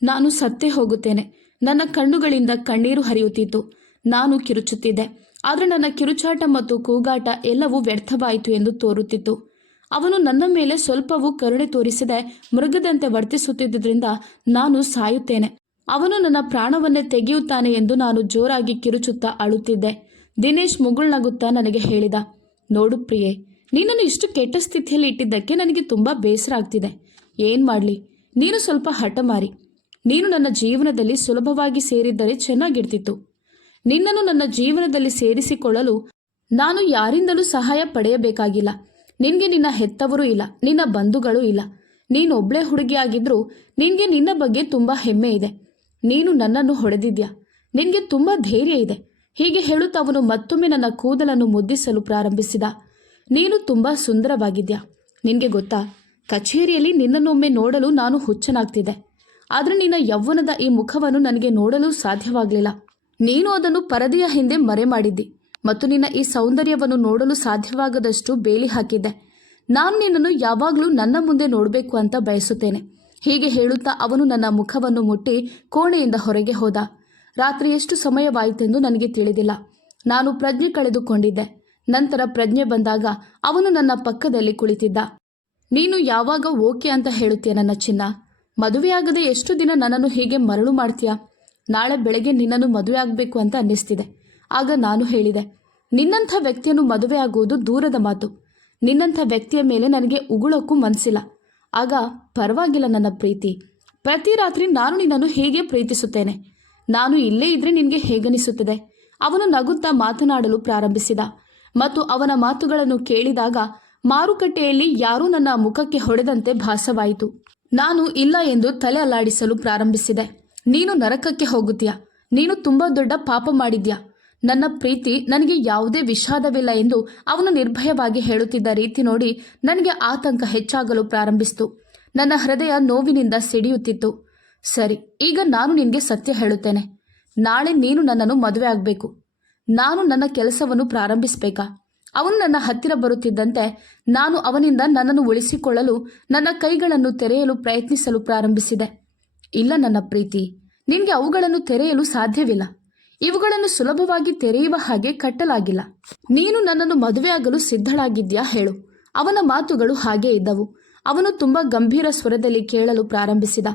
ನಾನು ಸತ್ತೇ ಹೋಗುತ್ತೇನೆ. ನನ್ನ ಕಣ್ಣುಗಳಿಂದ ಕಣ್ಣೀರು ಹರಿಯುತ್ತಿತ್ತು. ನಾನು ಕಿರುಚುತ್ತಿದ್ದೆ. ಆದರೆ ನನ್ನ ಕಿರುಚಾಟ ಮತ್ತು ಕೂಗಾಟ ಎಲ್ಲವೂ ವ್ಯರ್ಥವಾಯಿತು ಎಂದು ತೋರುತ್ತಿತ್ತು. ಅವನು ನನ್ನ ಮೇಲೆ ಸ್ವಲ್ಪವೂ ಕರುಣೆ ತೋರಿಸದೆ ಮೃಗದಂತೆ ವರ್ತಿಸುತ್ತಿದ್ದರಿಂದ ನಾನು ಸಾಯುತ್ತೇನೆ. ಅವನು ನನ್ನ ಪ್ರಾಣವನ್ನೇ ತೆಗೆಯುತ್ತಾನೆ ಎಂದು ನಾನು ಜೋರಾಗಿ ಕಿರುಚುತ್ತಾ ಅಳುತ್ತಿದ್ದೆ. ದಿನೇಶ್ ಮುಗುಳ್ನಗುತ್ತಾ ನನಗೆ ಹೇಳಿದ, ನೋಡು ಪ್ರಿಯೆ ನೀನನ್ನು ಇಷ್ಟು ಕೆಟ್ಟ ಸ್ಥಿತಿಯಲ್ಲಿ ಇಟ್ಟಿದ್ದಕ್ಕೆ ನನಗೆ ತುಂಬಾ ಬೇಸರ ಆಗ್ತಿದೆ. ಏನ್ ಮಾಡ್ಲಿ? ನೀನು ಸ್ವಲ್ಪ ಹಠಮಾರಿ ನೀನು ನನ್ನ ಜೀವನದಲ್ಲಿ ಸುಲಭವಾಗಿ ಸೇರಿದ್ದರೆ ಚೆನ್ನಾಗಿರ್ತಿತ್ತು. ನಿನ್ನನ್ನು ನನ್ನ ಜೀವನದಲ್ಲಿ ಸೇರಿಸಿಕೊಳ್ಳಲು ನಾನು ಯಾರಿಂದಲೂ ಸಹಾಯ ಪಡೆಯಬೇಕಾಗಿಲ್ಲ. ನಿನ್ಗೆ ನಿನ್ನ ಹೆತ್ತವರು ಇಲ್ಲ, ನಿನ್ನ ಬಂಧುಗಳು ಇಲ್ಲ. ನೀನೊಬ್ಳೇ ಹುಡುಗಿಯಾಗಿದ್ರೂ ನಿನ್ಗೆ ನಿನ್ನ ಬಗ್ಗೆ ತುಂಬಾ ಹೆಮ್ಮೆ ಇದೆ. ನೀನು ನನ್ನನ್ನು ಹೊಡೆದಿದ್ಯಾ? ನಿನ್ಗೆ ತುಂಬಾ ಧೈರ್ಯ ಇದೆ. ಹೀಗೆ ಹೇಳುತ್ತಾ ಅವನು ಮತ್ತೊಮ್ಮೆ ನನ್ನ ಕೂದಲನ್ನು ಮುದ್ದಿಸಲು ಪ್ರಾರಂಭಿಸಿದ. ನೀನು ತುಂಬ ಸುಂದರವಾಗಿದ್ಯಾ? ನಿನಗೆ ಗೊತ್ತಾ? ಕಚೇರಿಯಲ್ಲಿ ನಿನ್ನನ್ನೊಮ್ಮೆ ನೋಡಲು ನಾನು ಹುಚ್ಚನಾಗ್ತಿದ್ದೆ. ಆದರೆ ನಿನ್ನ ಯೌವನದ ಈ ಮುಖವನ್ನು ನನಗೆ ನೋಡಲು ಸಾಧ್ಯವಾಗಲಿಲ್ಲ. ನೀನು ಅದನ್ನು ಪರದೆಯ ಹಿಂದೆ ಮರೆ ಮಾಡಿದ್ದಿ ಮತ್ತು ನಿನ್ನ ಈ ಸೌಂದರ್ಯವನ್ನು ನೋಡಲು ಸಾಧ್ಯವಾಗದಷ್ಟು ಬೇಲಿ ಹಾಕಿದ್ದೆ. ನಾನು ನಿನ್ನನ್ನು ಯಾವಾಗಲೂ ನನ್ನ ಮುಂದೆ ನೋಡಬೇಕು ಅಂತ ಬಯಸುತ್ತೇನೆ. ಹೀಗೆ ಹೇಳುತ್ತಾ ಅವನು ನನ್ನ ಮುಖವನ್ನು ಮುಟ್ಟಿ ಕೋಣೆಯಿಂದ ಹೊರಗೆ ಹೋದ. ರಾತ್ರಿ ಎಷ್ಟು ಸಮಯವಾಯಿತೆಂದು ನನಗೆ ತಿಳಿದಿಲ್ಲ. ನಾನು ಪ್ರಜ್ಞೆ ಕಳೆದುಕೊಂಡಿದ್ದೆ. ನಂತರ ಪ್ರಜ್ಞೆ ಬಂದಾಗ ಅವನು ನನ್ನ ಪಕ್ಕದಲ್ಲಿ ಕುಳಿತಿದ್ದ. ನೀನು ಯಾವಾಗ ಓಕೆ ಅಂತ ಹೇಳುತ್ತೀಯ ನನ್ನ ಚಿನ್ನ? ಮದುವೆಯಾಗದೆ ಎಷ್ಟು ದಿನ ನನ್ನನ್ನು ಹೀಗೆ ಮರಳು ಮಾಡ್ತೀಯಾ? ನಾಳೆ ಬೆಳಗ್ಗೆ ನಿನ್ನನ್ನು ಮದುವೆ ಆಗಬೇಕು ಅಂತ ಅನ್ನಿಸ್ತಿದೆ. ಆಗ ನಾನು ಹೇಳಿದೆ, ನಿನ್ನಂಥ ವ್ಯಕ್ತಿಯನ್ನು ಮದುವೆ ಆಗುವುದು ದೂರದ ಮಾತು. ನಿನ್ನಂಥ ವ್ಯಕ್ತಿಯ ಮೇಲೆ ನನಗೆ ಉಗುಳಕ್ಕೂ ಮನಸ್ಸಿಲ್ಲ ಆಗ ಪರವಾಗಿಲ್ಲ ನನ್ನ ಪ್ರೀತಿ. ಪ್ರತಿ ರಾತ್ರಿ ನಾನು ನಿನ್ನನ್ನು ಹೇಗೆ ಪ್ರೀತಿಸುತ್ತೇನೆ. ನಾನು ಇಲ್ಲೇ ಇದ್ರೆ ನಿನಗೆ ಹೇಗನಿಸುತ್ತದೆ ಅವನು ನಗುತ್ತಾ ಮಾತನಾಡಲು ಪ್ರಾರಂಭಿಸಿದ. ಮತ್ತು ಅವನ ಮಾತುಗಳನ್ನು ಕೇಳಿದಾಗ ಮಾರುಕಟ್ಟೆಯಲ್ಲಿ ಯಾರೂ ನನ್ನ ಮುಖಕ್ಕೆ ಹೊಡೆದಂತೆ ಭಾಸವಾಯಿತು. ನಾನು ಇಲ್ಲ ಎಂದು ತಲೆ ಅಲ್ಲಾಡಿಸಲು ಪ್ರಾರಂಭಿಸಿದೆ. ನೀನು ನರಕಕ್ಕೆ ಹೋಗುತ್ತೀಯ. ನೀನು ತುಂಬಾ ದೊಡ್ಡ ಪಾಪ ಮಾಡಿದ್ಯಾ. ನನ್ನ ಪ್ರೀತಿ ನನಗೆ ಯಾವುದೇ ವಿಷಾದವಿಲ್ಲ ಎಂದು ಅವನು ನಿರ್ಭಯವಾಗಿ ಹೇಳುತ್ತಿದ್ದ ರೀತಿ ನೋಡಿ ನನಗೆ ಆತಂಕ ಹೆಚ್ಚಾಗಲು ಪ್ರಾರಂಭಿಸಿತು. ನನ್ನ ಹೃದಯ ನೋವಿನಿಂದ ಸಿಡಿಯುತ್ತಿತ್ತು. ಸರಿ, ಈಗ ನಾನು ನಿನಗೆ ಸತ್ಯ ಹೇಳುತ್ತೇನೆ. ನಾಳೆ ನೀನು ನನ್ನನ್ನು ಮದುವೆ ಆಗಬೇಕು. ನಾನು ನನ್ನ ಕೆಲಸವನ್ನು ಪ್ರಾರಂಭಿಸಬೇಕಾ? ಅವನು ನನ್ನ ಹತ್ತಿರ ಬರುತ್ತಿದ್ದಂತೆ ನಾನು ಅವನಿಂದ ನನ್ನನ್ನು ಉಳಿಸಿಕೊಳ್ಳಲು ನನ್ನ ಕೈಗಳನ್ನು ತೆರೆಯಲು ಪ್ರಯತ್ನಿಸಲು ಪ್ರಾರಂಭಿಸಿದೆ. ಇಲ್ಲ ನನ್ನ ಪ್ರೀತಿ, ನಿನಗೆ ಅವುಗಳನ್ನು ತೆರೆಯಲು ಸಾಧ್ಯವಿಲ್ಲ. ಇವುಗಳನ್ನು ಸುಲಭವಾಗಿ ತೆರೆಯುವ ಹಾಗೆ ಕಟ್ಟಲಾಗಿಲ್ಲ. ನೀನು ನನ್ನನ್ನು ಮದುವೆಯಾಗಲು ಸಿದ್ಧಳಾಗಿದ್ಯಾ ಹೇಳು. ಅವನ ಮಾತುಗಳು ಹಾಗೇ ಇದ್ದವು. ಅವನು ತುಂಬಾ ಗಂಭೀರ ಸ್ವರದಲ್ಲಿ ಕೇಳಲು ಪ್ರಾರಂಭಿಸಿದ.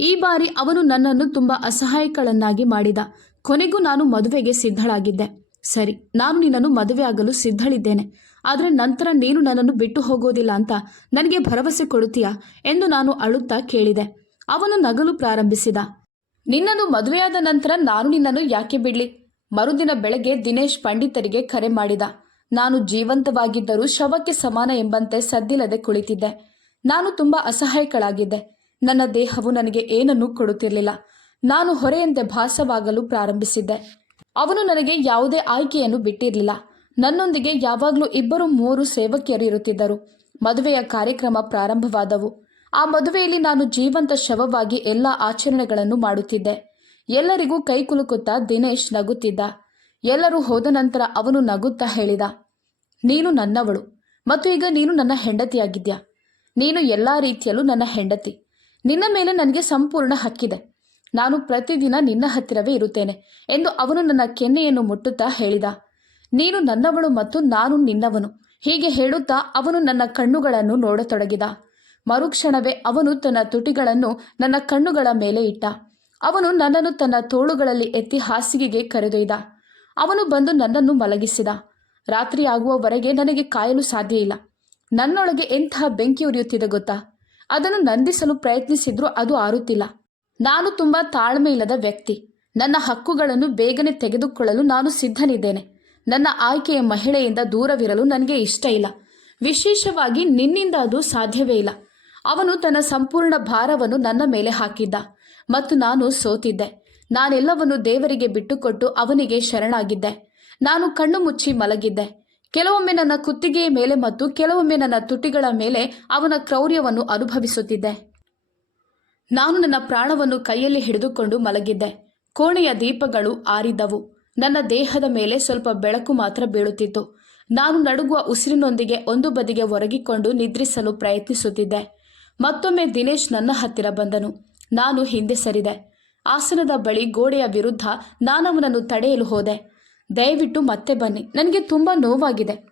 ಈ ಬಾರಿ ಅವನು ನನ್ನನ್ನು ತುಂಬಾ ಅಸಹಾಯಕಳನ್ನಾಗಿ ಮಾಡಿದ. ಕೊನೆಗೂ ನಾನು ಮದುವೆಗೆ ಸಿದ್ಧಳಾಗಿದ್ದೆ. ಸರಿ, ನಾನು ನಿನ್ನನ್ನು ಮದುವೆ ಆಗಲು ಸಿದ್ಧಳಿದ್ದೇನೆ. ಆದರೆ ನಂತರ ನೀನು ನನ್ನನ್ನು ಬಿಟ್ಟು ಹೋಗೋದಿಲ್ಲ ಅಂತ ನನಗೆ ಭರವಸೆ ಕೊಡುತ್ತೀಯಾ ಎಂದು ನಾನು ಅಳುತ್ತಾ ಕೇಳಿದೆ. ಅವನು ನಗಲು ಪ್ರಾರಂಭಿಸಿದ. ನಿನ್ನನ್ನು ಮದುವೆಯಾದ ನಂತರ ನಾನು ನಿನ್ನನ್ನು ಯಾಕೆ ಬಿಡ್ಲಿ? ಮರುದಿನ ಬೆಳಗ್ಗೆ ದಿನೇಶ್ ಪಂಡಿತರಿಗೆ ಕರೆ ಮಾಡಿದ. ನಾನು ಜೀವಂತವಾಗಿದ್ದರೂ ಶವಕ್ಕೆ ಸಮಾನ ಎಂಬಂತೆ ಸದ್ದಿಲ್ಲದೆ ಕುಳಿತಿದ್ದೆ. ನಾನು ತುಂಬಾ ಅಸಹಾಯಕಳಾಗಿದ್ದೆ. ನನ್ನ ದೇಹವು ನನಗೆ ಏನನ್ನೂ ಕೊಡುತ್ತಿರಲಿಲ್ಲ. ನಾನು ಹೊರೆಯಂತೆ ಭಾಸವಾಗಲು ಪ್ರಾರಂಭಿಸಿದ್ದೆ. ಅವನು ನನಗೆ ಯಾವುದೇ ಆಯ್ಕೆಯನ್ನು ಬಿಟ್ಟಿರಲಿಲ್ಲ. ನನ್ನೊಂದಿಗೆ ಯಾವಾಗಲೂ ಇಬ್ಬರು ಮೂರು ಸೇವಕಿಯರು ಇರುತ್ತಿದ್ದರು. ಮದುವೆಯ ಕಾರ್ಯಕ್ರಮ ಪ್ರಾರಂಭವಾದವು. ಆ ಮದುವೆಯಲ್ಲಿ ನಾನು ಜೀವಂತ ಶವವಾಗಿ ಎಲ್ಲ ಆಚರಣೆಗಳನ್ನು ಮಾಡುತ್ತಿದ್ದೆ. ಎಲ್ಲರಿಗೂ ಕೈ ಕುಲುಕುತ್ತಾ ದಿನೇಶ್ ನಗುತ್ತಿದ್ದ. ಎಲ್ಲರೂ ಹೋದ ನಂತರ ಅವನು ನಗುತ್ತಾ ಹೇಳಿದ, ನೀನು ನನ್ನವಳು ಮತ್ತು ಈಗ ನೀನು ನನ್ನ ಹೆಂಡತಿಯಾಗಿದ್ಯಾ? ನೀನು ಎಲ್ಲ ರೀತಿಯಲ್ಲೂ ನನ್ನ ಹೆಂಡತಿ. ನಿನ್ನ ಮೇಲೆ ನನಗೆ ಸಂಪೂರ್ಣ ಹಕ್ಕಿದೆ. ನಾನು ಪ್ರತಿದಿನ ನಿನ್ನ ಹತ್ತಿರವೇ ಇರುತ್ತೇನೆ ಎಂದು ಅವನು ನನ್ನ ಕೆನ್ನೆಯನ್ನು ಮುಟ್ಟುತ್ತಾ ಹೇಳಿದ. ನೀನು ನನ್ನವಳು ಮತ್ತು ನಾನು ನಿನ್ನವನು. ಹೀಗೆ ಹೇಳುತ್ತಾ ಅವನು ನನ್ನ ಕಣ್ಣುಗಳನ್ನು ನೋಡತೊಡಗಿದ. ಮರುಕ್ಷಣವೇ ಅವನು ತನ್ನ ತುಟಿಗಳನ್ನು ನನ್ನ ಕಣ್ಣುಗಳ ಮೇಲೆ ಇಟ್ಟ. ಅವನು ನನ್ನನ್ನು ತನ್ನ ತೋಳುಗಳಲ್ಲಿ ಎತ್ತಿ ಹಾಸಿಗೆಗೆ ಕರೆದೊಯ್ದ. ಅವನು ಬಂದು ನನ್ನನ್ನು ಮಲಗಿಸಿದ. ರಾತ್ರಿ ಆಗುವವರೆಗೆ ನನಗೆ ಕಾಯಲು ಸಾಧ್ಯ ಇಲ್ಲ. ನನ್ನೊಳಗೆ ಎಂತಹ ಬೆಂಕಿ ಉರಿಯುತ್ತಿದೆ ಗೊತ್ತಾ? ಅದನ್ನು ನಂದಿಸಲು ಪ್ರಯತ್ನಿಸಿದ್ರೂ ಅದು ಆರುತ್ತಿಲ್ಲ. ನಾನು ತುಂಬಾ ತಾಳ್ಮೆ ಇಲ್ಲದ ವ್ಯಕ್ತಿ. ನನ್ನ ಹಕ್ಕುಗಳನ್ನು ಬೇಗನೆ ತೆಗೆದುಕೊಳ್ಳಲು ನಾನು ಸಿದ್ಧನಿದ್ದೇನೆ. ನನ್ನ ಆಯ್ಕೆಯ ಮಹಿಳೆಯಿಂದ ದೂರವಿರಲು ನನಗೆ ಇಷ್ಟ ಇಲ್ಲ. ವಿಶೇಷವಾಗಿ ನಿನ್ನಿಂದ ಅದು ಸಾಧ್ಯವೇ ಇಲ್ಲ. ಅವನು ತನ್ನ ಸಂಪೂರ್ಣ ಭಾರವನ್ನು ನನ್ನ ಮೇಲೆ ಹಾಕಿದ್ದ. ಮತ್ತು ನಾನು ಸೋತಿದ್ದೆ. ನಾನೆಲ್ಲವನ್ನು ದೇವರಿಗೆ ಬಿಟ್ಟುಕೊಟ್ಟು ಅವನಿಗೆ ಶರಣಾಗಿದ್ದೆ. ನಾನು ಕಣ್ಣು ಮುಚ್ಚಿ ಮಲಗಿದ್ದೆ. ಕೆಲವೊಮ್ಮೆ ನನ್ನ ಕುತ್ತಿಗೆಯ ಮೇಲೆ ಮತ್ತು ಕೆಲವೊಮ್ಮೆ ನನ್ನ ತುಟಿಗಳ ಮೇಲೆ ಅವನ ಕ್ರೌರ್ಯವನ್ನು ಅನುಭವಿಸುತ್ತಿದ್ದೆ. ನಾನು ನನ್ನ ಪ್ರಾಣವನ್ನು ಕೈಯಲ್ಲಿ ಹಿಡಿದುಕೊಂಡು ಮಲಗಿದ್ದೆ. ಕೋಣೆಯ ದೀಪಗಳು ಆರಿದವು. ನನ್ನ ದೇಹದ ಮೇಲೆ ಸ್ವಲ್ಪ ಬೆಳಕು ಮಾತ್ರ ಬೀಳುತ್ತಿತ್ತು. ನಾನು ನಡುಗುವ ಉಸಿರಿನೊಂದಿಗೆ ಒಂದು ಬದಿಗೆ ಒರಗಿಕೊಂಡು ನಿದ್ರಿಸಲು ಪ್ರಯತ್ನಿಸುತ್ತಿದ್ದೆ. ಮತ್ತೊಮ್ಮೆ ದಿನೇಶ್ ನನ್ನ ಹತ್ತಿರ ಬಂದನು. ನಾನು ಹಿಂದೆ ಸರಿದೆ. ಆಸನದ ಬಳಿ ಗೋಡೆಯ ವಿರುದ್ಧ ನಾನವನನ್ನು ತಡೆಯಲು ಹೋದೆ. ದಯವಿಟ್ಟು ಮತ್ತೆ ಬನ್ನಿ. ನನಗೆ ತುಂಬ ನೋವಾಗಿದೆ.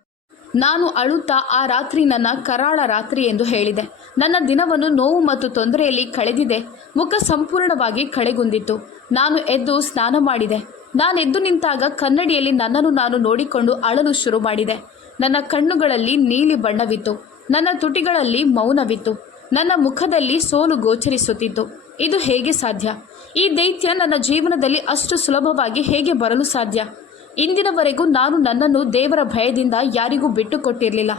ನಾನು ಅಳುತ್ತಾ ಆ ರಾತ್ರಿ ನನ್ನ ಕರಾಳ ರಾತ್ರಿ ಎಂದು ಹೇಳಿದೆ. ನನ್ನ ದಿನವನ್ನು ನೋವು ಮತ್ತು ತೊಂದರೆಯಲ್ಲಿ ಕಳೆದಿದೆ. ಮುಖ ಸಂಪೂರ್ಣವಾಗಿ ಕಳೆಗುಂದಿತ್ತು. ನಾನು ಎದ್ದು ಸ್ನಾನ ಮಾಡಿದೆ. ಎದ್ದು ನಿಂತಾಗ ಕನ್ನಡಿಯಲ್ಲಿ ನನ್ನನ್ನು ನಾನು ನೋಡಿಕೊಂಡು ಅಳಲು ಶುರು ಮಾಡಿದೆ. ನನ್ನ ಕಣ್ಣುಗಳಲ್ಲಿ ನೀಲಿ ಬಣ್ಣವಿತ್ತು. ನನ್ನ ತುಟಿಗಳಲ್ಲಿ ಮೌನವಿತ್ತು. ನನ್ನ ಮುಖದಲ್ಲಿ ಸೋಲು ಗೋಚರಿಸುತ್ತಿತ್ತು. ಇದು ಹೇಗೆ ಸಾಧ್ಯ? ಈ ದೈತ್ಯ ನನ್ನ ಜೀವನದಲ್ಲಿ ಅಷ್ಟು ಸುಲಭವಾಗಿ ಹೇಗೆ ಬರಲು ಸಾಧ್ಯ? ಇಂದಿನವರೆಗೂ ನಾನು ನನ್ನನ್ನು ದೇವರ ಭಯದಿಂದ ಯಾರಿಗೂ ಬಿಟ್ಟುಕೊಟ್ಟಿರಲಿಲ್ಲ.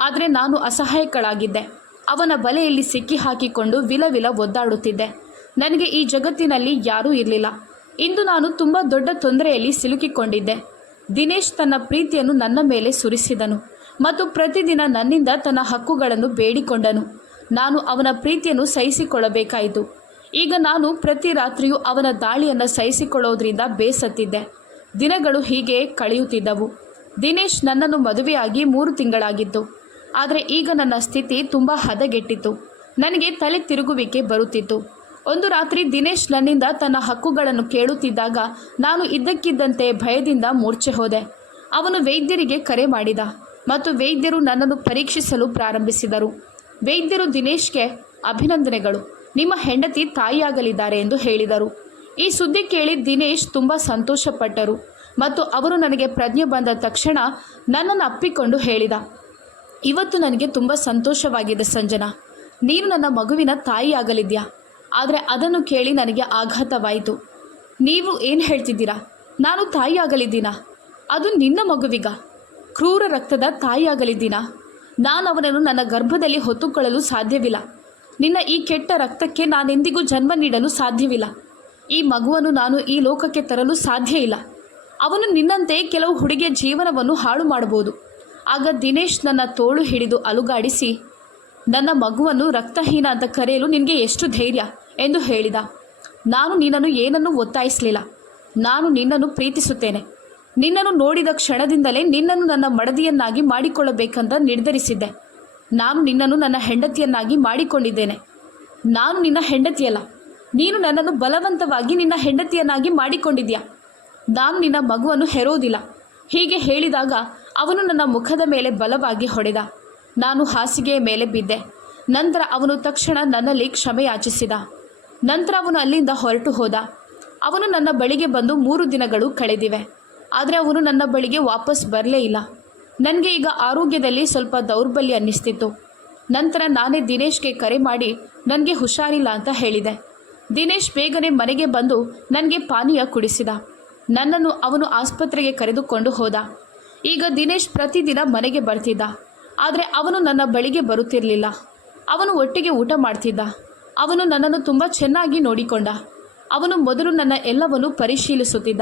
ಆದರೆ ನಾನು ಅಸಹಾಯಕಳಾಗಿದ್ದೆ. ಅವನ ಬಲೆಯಲ್ಲಿ ಸಿಕ್ಕಿ ಹಾಕಿಕೊಂಡು ವಿಲವಿಲ ಒದ್ದಾಡುತ್ತಿದ್ದೆ. ನನಗೆ ಈ ಜಗತ್ತಿನಲ್ಲಿ ಯಾರೂ ಇರಲಿಲ್ಲ. ಇಂದು ನಾನು ತುಂಬ ದೊಡ್ಡ ತೊಂದರೆಯಲ್ಲಿ ಸಿಲುಕಿಕೊಂಡಿದ್ದೆ. ದಿನೇಶ್ ತನ್ನ ಪ್ರೀತಿಯನ್ನು ನನ್ನ ಮೇಲೆ ಸುರಿಸಿದನು ಮತ್ತು ಪ್ರತಿದಿನ ನನ್ನಿಂದ ತನ್ನ ಹಕ್ಕುಗಳನ್ನು ಬೇಡಿಕೊಂಡನು. ನಾನು ಅವನ ಪ್ರೀತಿಯನ್ನು ಸಹಿಸಿಕೊಳ್ಳಬೇಕಾಯಿತು. ಈಗ ನಾನು ಪ್ರತಿ ರಾತ್ರಿಯೂ ಅವನ ದಾಳಿಯನ್ನು ಸಹಿಸಿಕೊಳ್ಳೋದ್ರಿಂದ ಬೇಸತ್ತಿದ್ದೆ. ದಿನಗಳು ಹೀಗೆ ಕಳೆಯುತ್ತಿದ್ದವು. ದಿನೇಶ್ ನನ್ನನ್ನು ಮದುವೆಯಾಗಿ ಮೂರು ತಿಂಗಳಾಗಿತ್ತು. ಆದರೆ ಈಗ ನನ್ನ ಸ್ಥಿತಿ ತುಂಬ ಹದಗೆಟ್ಟಿತ್ತು. ನನಗೆ ತಲೆ ತಿರುಗುವಿಕೆ ಬರುತ್ತಿತ್ತು. ಒಂದು ರಾತ್ರಿ ದಿನೇಶ್ ನನ್ನಿಂದ ತನ್ನ ಹಕ್ಕುಗಳನ್ನು ಕೇಳುತ್ತಿದ್ದಾಗ ನಾನು ಇದ್ದಕ್ಕಿದ್ದಂತೆ ಭಯದಿಂದ ಮೂರ್ಛೆ ಹೋದೆ. ಅವನು ವೈದ್ಯರಿಗೆ ಕರೆ ಮಾಡಿದ ಮತ್ತು ವೈದ್ಯರು ನನ್ನನ್ನು ಪರೀಕ್ಷಿಸಲು ಪ್ರಾರಂಭಿಸಿದರು. ವೈದ್ಯರು ದಿನೇಶ್ಗೆ ಅಭಿನಂದನೆಗಳು. ನಿಮ್ಮ ಹೆಂಡತಿ ತಾಯಿಯಾಗಲಿದ್ದಾರೆ ಎಂದು ಹೇಳಿದರು. ಈ ಸುದ್ದಿ ಕೇಳಿ ದಿನೇಶ್ ತುಂಬ ಸಂತೋಷಪಟ್ಟರು ಮತ್ತು ಅವರು ನನಗೆ ಪ್ರಜ್ಞೆ ಬಂದ ತಕ್ಷಣ ನನ್ನನ್ನು ಅಪ್ಪಿಕೊಂಡು ಹೇಳಿದ. ಇವತ್ತು ನನಗೆ ತುಂಬ ಸಂತೋಷವಾಗಿದೆ ಸಂಜನಾ. ನೀನು ನನ್ನ ಮಗುವಿನ ತಾಯಿಯಾಗಲಿದ್ಯಾ ಆದರೆ ಅದನ್ನು ಕೇಳಿ ನನಗೆ ಆಘಾತವಾಯಿತು. ನೀವು ಏನು ಹೇಳ್ತಿದ್ದೀರಾ? ನಾನು ತಾಯಿಯಾಗಲಿದ್ದೀನಾ? ಅದು ನಿನ್ನ ಮಗುವಿಗ? ಕ್ರೂರ ರಕ್ತದ ತಾಯಿಯಾಗಲಿದ್ದೀನಾ? ನಾನು ಅವನನ್ನು ನನ್ನ ಗರ್ಭದಲ್ಲಿ ಹೊತ್ತುಕೊಳ್ಳಲು ಸಾಧ್ಯವಿಲ್ಲ. ನಿನ್ನ ಈ ಕೆಟ್ಟ ರಕ್ತಕ್ಕೆ ನಾನೆಂದಿಗೂ ಜನ್ಮ ನೀಡಲು ಸಾಧ್ಯವಿಲ್ಲ. ಈ ಮಗುವನ್ನು ನಾನು ಈ ಲೋಕಕ್ಕೆ ತರಲು ಸಾಧ್ಯ ಇಲ್ಲ. ಅವನು ನಿನ್ನಂತೆ ಕೆಲವು ಹುಡುಗಿಯ ಜೀವನವನ್ನು ಹಾಳು ಮಾಡಬಹುದು. ಆಗ ದಿನೇಶ್ ನನ್ನ ತೋಳು ಹಿಡಿದು ಅಲುಗಾಡಿಸಿ, ನನ್ನ ಮಗುವನ್ನು ರಕ್ತಹೀನ ಅಂತ ಕರೆಯಲು ನಿನಗೆ ಎಷ್ಟು ಧೈರ್ಯ ಎಂದು ಹೇಳಿದ. ನಾನು ನಿನ್ನನ್ನು ಏನನ್ನೂ ಒತ್ತಾಯಿಸಲಿಲ್ಲ. ನಾನು ನಿನ್ನನ್ನು ಪ್ರೀತಿಸುತ್ತೇನೆ. ನಿನ್ನನ್ನು ನೋಡಿದ ಕ್ಷಣದಿಂದಲೇ ನಿನ್ನನ್ನು ನನ್ನ ಮಡದಿಯನ್ನಾಗಿ ಮಾಡಿಕೊಳ್ಳಬೇಕಂತ ನಿರ್ಧರಿಸಿದ್ದೆ. ನಾನು ನಿನ್ನನ್ನು ನನ್ನ ಹೆಂಡತಿಯನ್ನಾಗಿ ಮಾಡಿಕೊಂಡಿದ್ದೇನೆ. ನಾನು ನಿನ್ನ ಹೆಂಡತಿಯಲ್ಲ. ನೀನು ನನ್ನನ್ನು ಬಲವಂತವಾಗಿ ನಿನ್ನ ಹೆಂಡತಿಯನ್ನಾಗಿ ಮಾಡಿಕೊಂಡಿದ್ಯಾ? ನಾನು ನಿನ್ನ ಮಗುವನ್ನು ಹೆರೋದಿಲ್ಲ. ಹೀಗೆ ಹೇಳಿದಾಗ ಅವನು ನನ್ನ ಮುಖದ ಮೇಲೆ ಬಲವಾಗಿ ಹೊಡೆದ. ನಾನು ಹಾಸಿಗೆಯ ಮೇಲೆ ಬಿದ್ದೆ. ನಂತರ ಅವನು ತಕ್ಷಣ ನನ್ನಲ್ಲಿ ಕ್ಷಮೆಯಾಚಿಸಿದ ನಂತರ ಅವನು ಅಲ್ಲಿಂದ ಹೊರಟು ಹೋದ. ಅವನು ನನ್ನ ಬಳಿಗೆ ಬಂದು ಮೂರು ದಿನಗಳು ಕಳೆದಿವೆ. ಆದರೆ ಅವನು ನನ್ನ ಬಳಿಗೆ ವಾಪಸ್ ಬರಲೇ ಇಲ್ಲ. ನನಗೆ ಈಗ ಆರೋಗ್ಯದಲ್ಲಿ ಸ್ವಲ್ಪ ದೌರ್ಬಲ್ಯ ಅನ್ನಿಸ್ತಿತ್ತು. ನಂತರ ನಾನೇ ದಿನೇಶ್ಗೆ ಕರೆ ಮಾಡಿ, ನನಗೆ ಹುಷಾರಿಲ್ಲ ಅಂತ ಹೇಳಿದೆ. ದಿನೇಶ್ ಬೇಗನೆ ಮನೆಗೆ ಬಂದು ನನಗೆ ಪಾನೀಯ ಕುಡಿಸಿದ. ನನ್ನನ್ನು ಅವನು ಆಸ್ಪತ್ರೆಗೆ ಕರೆದುಕೊಂಡು ಹೋದ. ಈಗ ದಿನೇಶ್ ಪ್ರತಿದಿನ ಮನೆಗೆ ಬರ್ತಿದ್ದ. ಆದರೆ ಅವನು ನನ್ನ ಬಳಿಗೆ ಬರುತ್ತಿರಲಿಲ್ಲ. ಅವನು ಒಟ್ಟಿಗೆ ಊಟ ಮಾಡ್ತಿದ್ದ. ಅವನು ನನ್ನನ್ನು ತುಂಬ ಚೆನ್ನಾಗಿ ನೋಡಿಕೊಂಡ. ಅವನು ಮೊದಲು ನನ್ನ ಎಲ್ಲವನ್ನು ಪರಿಶೀಲಿಸುತ್ತಿದ್ದ.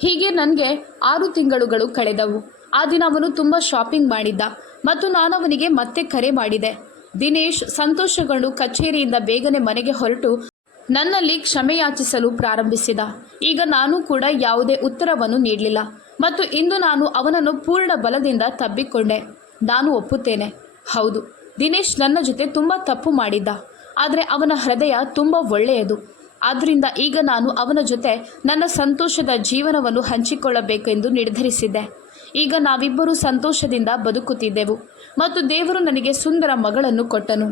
ಹೀಗೆ ನನಗೆ ಆರು ತಿಂಗಳುಗಳು ಕಳೆದವು. ಆ ದಿನ ಅವನು ತುಂಬ ಶಾಪಿಂಗ್ ಮಾಡಿದ್ದ ಮತ್ತು ನಾನು ಅವನಿಗೆ ಮತ್ತೆ ಕರೆ ಮಾಡಿದೆ. ದಿನೇಶ್ ಸಂತೋಷಗೊಂಡು ಕಚೇರಿಯಿಂದ ಬೇಗನೆ ಮನೆಗೆ ಹೊರಟು ನನ್ನಲ್ಲಿ ಕ್ಷಮೆಯಾಚಿಸಲು ಪ್ರಾರಂಭಿಸಿದ. ಈಗ ನಾನು ಕೂಡ ಯಾವುದೇ ಉತ್ತರವನ್ನು ನೀಡಲಿಲ್ಲ. ಮತ್ತು ಇಂದು ನಾನು ಅವನನ್ನು ಪೂರ್ಣ ಬಲದಿಂದ ತಬ್ಬಿಕೊಂಡೆ. ನಾನು ಒಪ್ಪುತ್ತೇನೆ. ಹೌದು, ದಿನೇಶ್ ನನ್ನ ಜೊತೆ ತುಂಬ ತಪ್ಪು ಮಾಡಿದ್ದ. ಆದರೆ ಅವನ ಹೃದಯ ತುಂಬ ಒಳ್ಳೆಯದು. ಆದ್ದರಿಂದ ಈಗ ನಾನು ಅವನ ಜೊತೆ ನನ್ನ ಸಂತೋಷದ ಜೀವನವನ್ನು ಹಂಚಿಕೊಳ್ಳಬೇಕೆಂದು ನಿರ್ಧರಿಸಿದ್ದೆ. ಈಗ ನಾವಿಬ್ಬರೂ ಸಂತೋಷದಿಂದ ಬದುಕುತ್ತಿದ್ದೆವು. ಮತ್ತು ದೇವರು ನನಗೆ ಸುಂದರ ಮಗಳನ್ನು ಕೊಟ್ಟನು.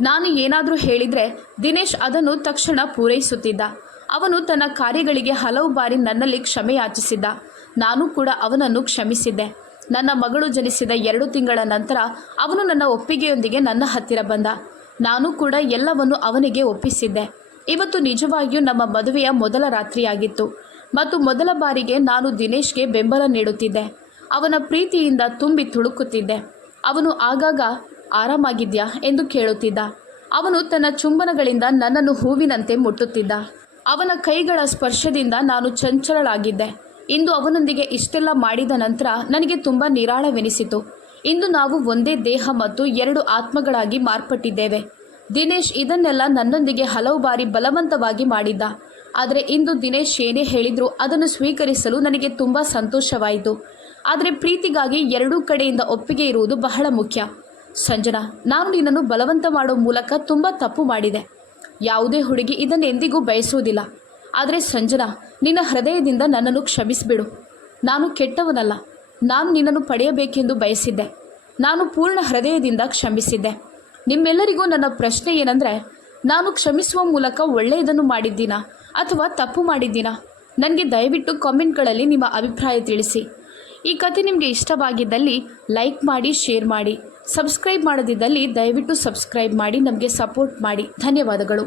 ನಾನು ಏನಾದರೂ ಹೇಳಿದರೆ ದಿನೇಶ್ ಅದನ್ನು ತಕ್ಷಣ ಪೂರೈಸುತ್ತಿದ್ದ. ಅವನು ತನ್ನ ಕಾರ್ಯಗಳಿಗೆ ಹಲವು ಬಾರಿ ನನ್ನಲ್ಲಿ ಕ್ಷಮೆಯಾಚಿಸಿದ್ದ ನಾನು ಕೂಡ ಅವನನ್ನು ಕ್ಷಮಿಸಿದ್ದೆ. ನನ್ನ ಮಗಳು ಜನಿಸಿದ ಎರಡು ತಿಂಗಳ ನಂತರ ಅವನು ನನ್ನ ಒಪ್ಪಿಗೆಯೊಂದಿಗೆ ನನ್ನ ಹತ್ತಿರ ಬಂದ. ನಾನು ಕೂಡ ಎಲ್ಲವನ್ನು ಅವನಿಗೆ ಒಪ್ಪಿಸಿದ್ದೆ. ಇವತ್ತು ನಿಜವಾಗಿಯೂ ನಮ್ಮ ಮದುವೆಯ ಮೊದಲ ರಾತ್ರಿಯಾಗಿತ್ತು. ಮತ್ತು ಮೊದಲ ಬಾರಿಗೆ ನಾನು ದಿನೇಶ್ಗೆ ಬೆಂಬಲ ನೀಡುತ್ತಿದ್ದೆ. ಅವನ ಪ್ರೀತಿಯಿಂದ ತುಂಬಿ ತುಳುಕುತ್ತಿದ್ದೆ. ಅವನು ಆಗಾಗ ಆರಾಮಾಗಿದ್ಯಾ ಎಂದು ಕೇಳುತ್ತಿದ್ದ. ಅವನು ತನ್ನ ಚುಂಬನಗಳಿಂದ ನನ್ನನ್ನು ಹೂವಿನಂತೆ ಮುಟ್ಟುತ್ತಿದ್ದ. ಅವನ ಕೈಗಳ ಸ್ಪರ್ಶದಿಂದ ನಾನು ಚಂಚಲಳಾಗಿದ್ದೆ. ಇಂದು ಅವನೊಂದಿಗೆ ಇಷ್ಟೆಲ್ಲ ಮಾಡಿದ ನಂತರ ನನಗೆ ತುಂಬ ನಿರಾಳವೆನಿಸಿತು. ಇಂದು ನಾವು ಒಂದೇ ದೇಹ ಮತ್ತು ಎರಡು ಆತ್ಮಗಳಾಗಿ ಮಾರ್ಪಟ್ಟಿದ್ದೇವೆ. ದಿನೇಶ್ ಇದನ್ನೆಲ್ಲ ನನ್ನೊಂದಿಗೆ ಹಲವು ಬಾರಿ ಬಲವಂತವಾಗಿ ಮಾಡಿದ್ದ. ಆದರೆ ಇಂದು ದಿನೇಶ್ ಏನೇ ಹೇಳಿದರೂ ಅದನ್ನು ಸ್ವೀಕರಿಸಲು ನನಗೆ ತುಂಬ ಸಂತೋಷವಾಯಿತು. ಆದರೆ ಪ್ರೀತಿಗಾಗಿ ಎರಡೂ ಕಡೆಯಿಂದ ಒಪ್ಪಿಗೆ ಇರುವುದು ಬಹಳ ಮುಖ್ಯ. ಸಂಜನಾ, ನಾನು ನಿನ್ನನ್ನು ಬಲವಂತ ಮಾಡೋ ಮೂಲಕ ತುಂಬ ತಪ್ಪು ಮಾಡಿದೆ. ಯಾವುದೇ ಹುಡುಗಿ ಇದನ್ನು ಎಂದಿಗೂ ಬಯಸುವುದಿಲ್ಲ. ಆದರೆ ಸಂಜನಾ, ನಿನ್ನ ಹೃದಯದಿಂದ ನನ್ನನ್ನು ಕ್ಷಮಿಸಿಬಿಡು. ನಾನು ಕೆಟ್ಟವನಲ್ಲ. ನಾನು ನಿನ್ನನ್ನು ಪಡೆಯಬೇಕೆಂದು ಬಯಸಿದ್ದೆ. ನಾನು ಪೂರ್ಣ ಹೃದಯದಿಂದ ಕ್ಷಮಿಸಿದ್ದೆ. ನಿಮ್ಮೆಲ್ಲರಿಗೂ ನನ್ನ ಪ್ರಶ್ನೆ ಏನಂದರೆ, ನಾನು ಕ್ಷಮಿಸುವ ಮೂಲಕ ಒಳ್ಳೆಯದನ್ನು ಮಾಡಿದ್ದೀನಾ ಅಥವಾ ತಪ್ಪು ಮಾಡಿದ್ದೀನಾ? ನನಗೆ ದಯವಿಟ್ಟು ಕಾಮೆಂಟ್ಗಳಲ್ಲಿ ನಿಮ್ಮ ಅಭಿಪ್ರಾಯ ತಿಳಿಸಿ. ಈ ಕಥೆ ನಿಮಗೆ ಇಷ್ಟವಾಗಿದ್ದಲ್ಲಿ ಲೈಕ್ ಮಾಡಿ, ಶೇರ್ ಮಾಡಿ. ಸಬ್ಸ್ಕ್ರೈಬ್ ಮಾಡದಿದ್ದಲ್ಲಿ ದಯವಿಟ್ಟು ಸಬ್ಸ್ಕ್ರೈಬ್ ಮಾಡಿ ನಮಗೆ ಸಪೋರ್ಟ್ ಮಾಡಿ. ಧನ್ಯವಾದಗಳು.